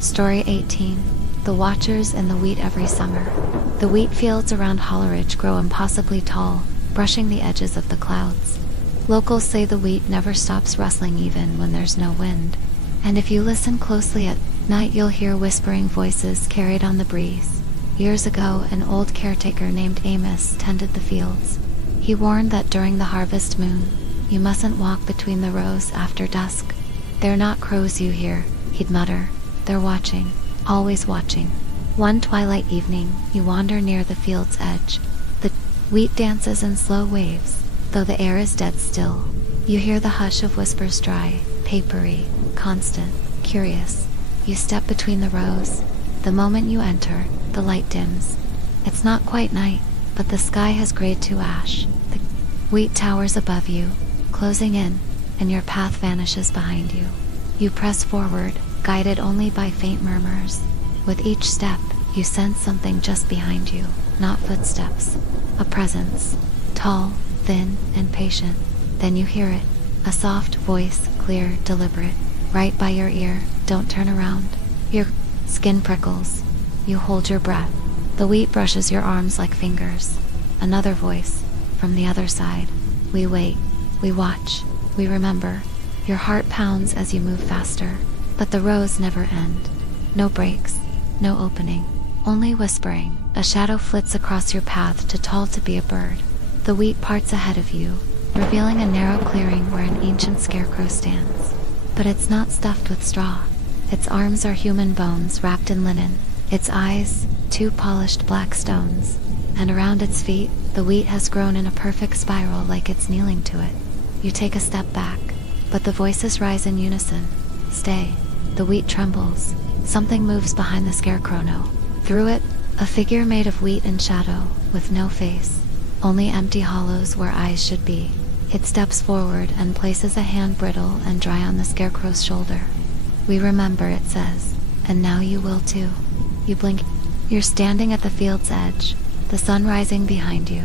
Story 18. The Watchers in the Wheat Every summer. The wheat fields around Holleridge grow impossibly tall, brushing the edges of the clouds. Locals say the wheat never stops rustling even when there's no wind. And if you listen closely at night, you'll hear whispering voices carried on the breeze. Years ago, an old caretaker named Amos tended the fields. He warned that during the harvest moon, you mustn't walk between the rows after dusk. "They're not crows you hear," he'd mutter. "They're watching, always watching." One twilight evening, you wander near the field's edge. The wheat dances in slow waves, though the air is dead still. You hear the hush of whispers, dry, papery, constant, curious. You step between the rows. The moment you enter, the light dims. It's not quite night, but the sky has grayed to ash. The wheat towers above you, closing in, and your path vanishes behind you. You press forward, guided only by faint murmurs. With each step, you sense something just behind you, not footsteps, a presence, tall, thin, and patient. Then you hear it, a soft voice, clear, deliberate, right by your ear. "Don't turn around." Your skin prickles. You hold your breath. The wheat brushes your arms like fingers. Another voice, from the other side. We wait, we watch, we remember. Your heart pounds as you move faster, but the rows never end. No breaks, no opening, only whispering. A shadow flits across your path, too tall to be a bird. The wheat parts ahead of you, revealing a narrow clearing where an ancient scarecrow stands. But it's not stuffed with straw. Its arms are human bones wrapped in linen, its eyes, two polished black stones, and around its feet, the wheat has grown in a perfect spiral like it's kneeling to it. You take a step back, but the voices rise in unison. "Stay." The wheat trembles. Something moves behind the scarecrow. No. Through it, a figure made of wheat and shadow, with no face, only empty hollows where eyes should be. It steps forward and places a hand brittle and dry on the scarecrow's shoulder. "We remember," it says, "and now you will too." You blink. You're standing at the field's edge, the sun rising behind you.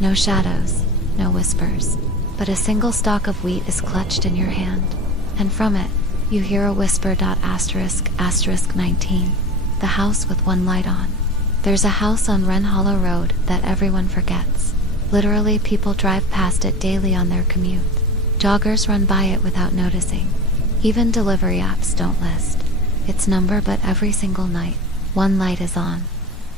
No shadows, no whispers, but a single stalk of wheat is clutched in your hand. And from it, you hear a whisper. ***19. The house with one light on. There's a house on Wren Hollow Road that everyone forgets. Literally, people drive past it daily on their commute. Joggers run by it without noticing. Even delivery apps don't list its number, but every single night, one light is on.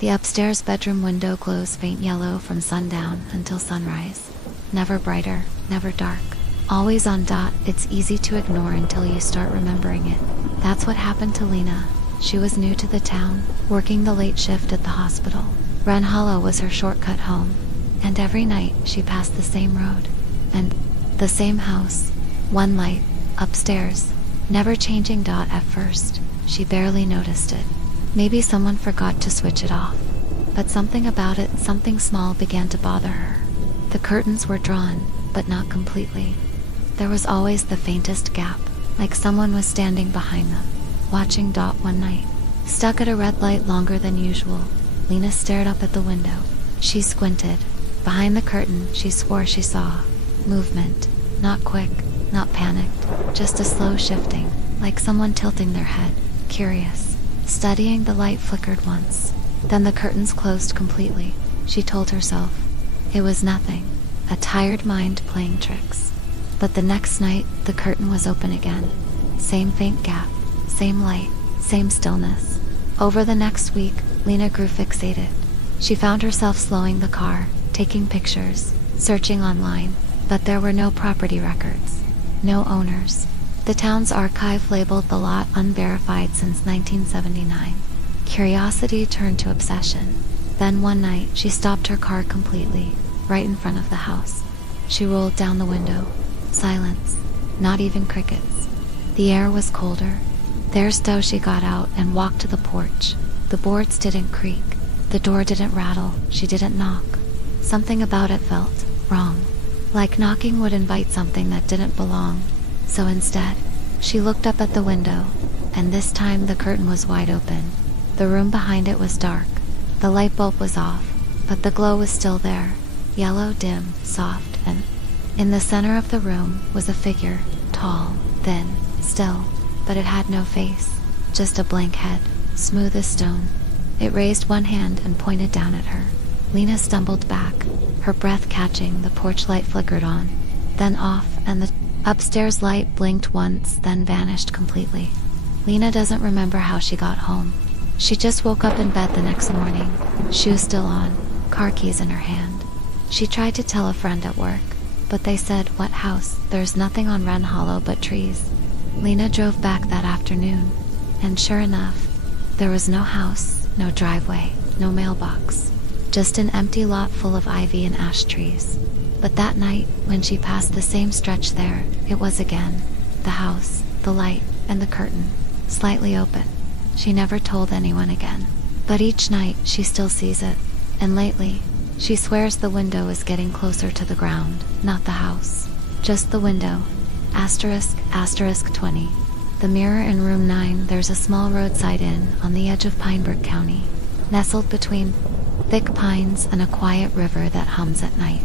The upstairs bedroom window glows faint yellow from sundown until sunrise. Never brighter, never dark. Always on. It's easy to ignore until you start remembering it. That's what happened to Lena. She was new to the town, working the late shift at the hospital. Wren Hollow was her shortcut home, and every night she passed the same road. And the same house. One light, upstairs, never changing. At first, she barely noticed it. Maybe someone forgot to switch it off. But something about it, something small, began to bother her. The curtains were drawn, but not completely. There was always the faintest gap, like someone was standing behind them, watching. One night, stuck at a red light longer than usual, Lena stared up at the window. She squinted. Behind the curtain, she swore she saw movement. Not quick, not panicked, just a slow shifting, like someone tilting their head, curious. Studying the light flickered once. Then the curtains closed completely. She told herself it was nothing, a tired mind playing tricks. But the next night, the curtain was open again. Same faint gap, same light, same stillness. Over the next week, Lena grew fixated. She found herself slowing the car, taking pictures, searching online, but there were no property records, no owners, The town's archive labeled the lot unverified since 1979. Curiosity turned to obsession. Then one night, she stopped her car completely, right in front of the house. She rolled down the window. Silence. Not even crickets. The air was colder. There's though she got out and walked to the porch. The boards didn't creak. The door didn't rattle. She didn't knock. Something about it felt wrong. Like knocking would invite something that didn't belong. So instead, she looked up at the window, and this time the curtain was wide open. The room behind it was dark. The light bulb was off, but the glow was still there. Yellow, dim, soft, and in the center of the room was a figure, tall, thin, still, but it had no face, just a blank head, smooth as stone. It raised one hand and pointed down at her. Lena stumbled back, her breath catching. The porch light flickered on, then off, and the upstairs light blinked once, then vanished completely. Lena doesn't remember how she got home. She just woke up in bed the next morning, shoes still on, car keys in her hand. She tried to tell a friend at work, but they said, "What house? There's nothing on Wren Hollow but trees." Lena drove back that afternoon, and sure enough, there was no house, no driveway, no mailbox, just an empty lot full of ivy and ash trees. But that night, when she passed the same stretch there, it was again. The house, the light, and the curtain, slightly open. She never told anyone again. But each night, she still sees it. And lately, she swears the window is getting closer to the ground, not the house. Just the window. *** 20. The mirror in room 9. There's a small roadside inn on the edge of Pinebrook County, nestled between thick pines and a quiet river that hums at night.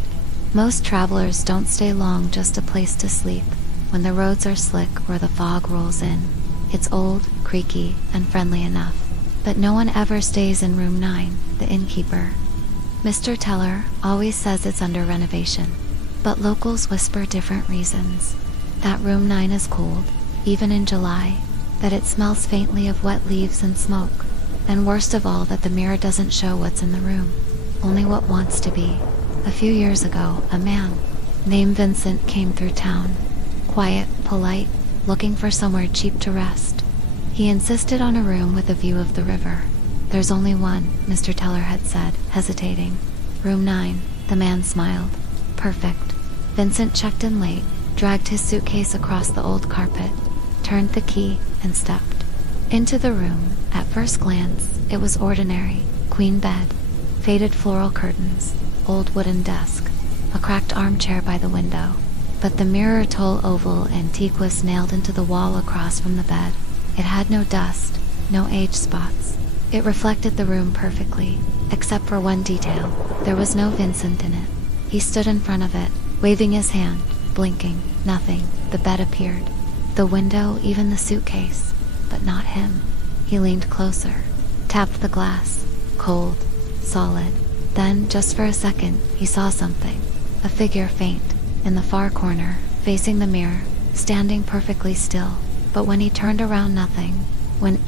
Most travelers don't stay long, just a place to sleep when the roads are slick or the fog rolls in. It's old, creaky, and friendly enough. But no one ever stays in room 9, the innkeeper. Mr. Teller always says it's under renovation, but locals whisper different reasons. That room 9 is cold, even in July, that it smells faintly of wet leaves and smoke, and worst of all, that the mirror doesn't show what's in the room, only what wants to be. A few years ago, a man named Vincent came through town, quiet, polite, looking for somewhere cheap to rest. He insisted on a room with a view of the river. "There's only one," Mr. Teller had said, hesitating. "Room 9, the man smiled. "Perfect." Vincent checked in late, dragged his suitcase across the old carpet, turned the key, and stepped into the room. At first glance, it was ordinary. Queen bed, faded floral curtains, old wooden desk, a cracked armchair by the window. But the mirror, tall oval antique, was nailed into the wall across from the bed. It had no dust, no age spots. It reflected the room perfectly, except for one detail. There was no Vincent in it. He stood in front of it, waving his hand, blinking. Nothing. The bed appeared, the window, even the suitcase, but not him. He leaned closer, tapped the glass. Cold, solid. Then, just for a second, he saw something. A figure, faint, in the far corner, facing the mirror, standing perfectly still. But when he turned around, nothing. When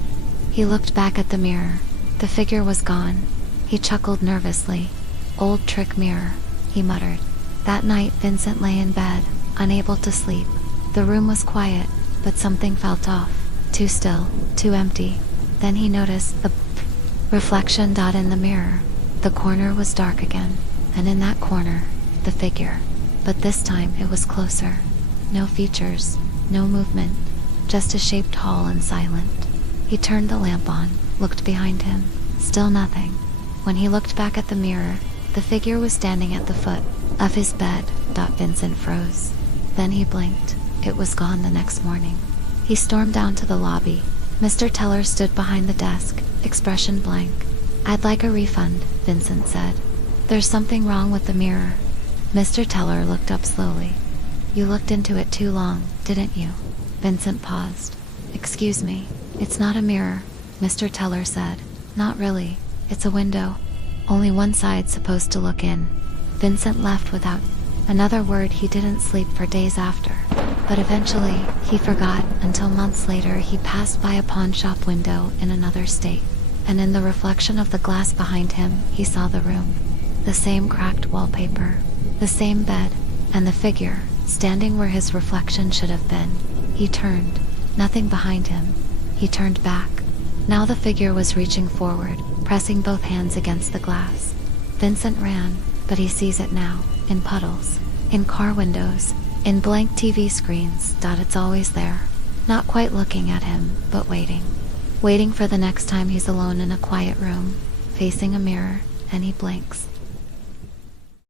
he looked back at the mirror, the figure was gone. He chuckled nervously. "Old trick mirror," he muttered. That night, Vincent lay in bed, unable to sleep. The room was quiet, but something felt off. Too still, too empty. Then he noticed the reflection in the mirror. The corner was dark again, and in that corner, the figure. But this time it was closer. No features, no movement, just a shape, tall and silent. He turned the lamp on, looked behind him. Still nothing. When he looked back at the mirror, the figure was standing at the foot of his bed. Vincent froze. Then he blinked. It was gone the next morning. He stormed down to the lobby. Mr. Teller stood behind the desk, expression blank. "I'd like a refund," Vincent said. "There's something wrong with the mirror." Mr. Teller looked up slowly. "You looked into it too long, didn't you?" Vincent paused. "Excuse me, it's not a mirror," Mr. Teller said. "Not really. It's a window. Only one side supposed to look in." Vincent left without another word. He didn't sleep for days after. But eventually, he forgot, until months later he passed by a pawn shop window in another state. And in the reflection of the glass behind him, he saw the room. The same cracked wallpaper, the same bed, and the figure, standing where his reflection should have been. He turned. Nothing behind him. He turned back. Now the figure was reaching forward, pressing both hands against the glass. Vincent ran, but he sees it now, in puddles, in car windows, in blank TV screens. It's always there. Not quite looking at him, but waiting. Waiting for the next time he's alone in a quiet room, facing a mirror, and he blinks.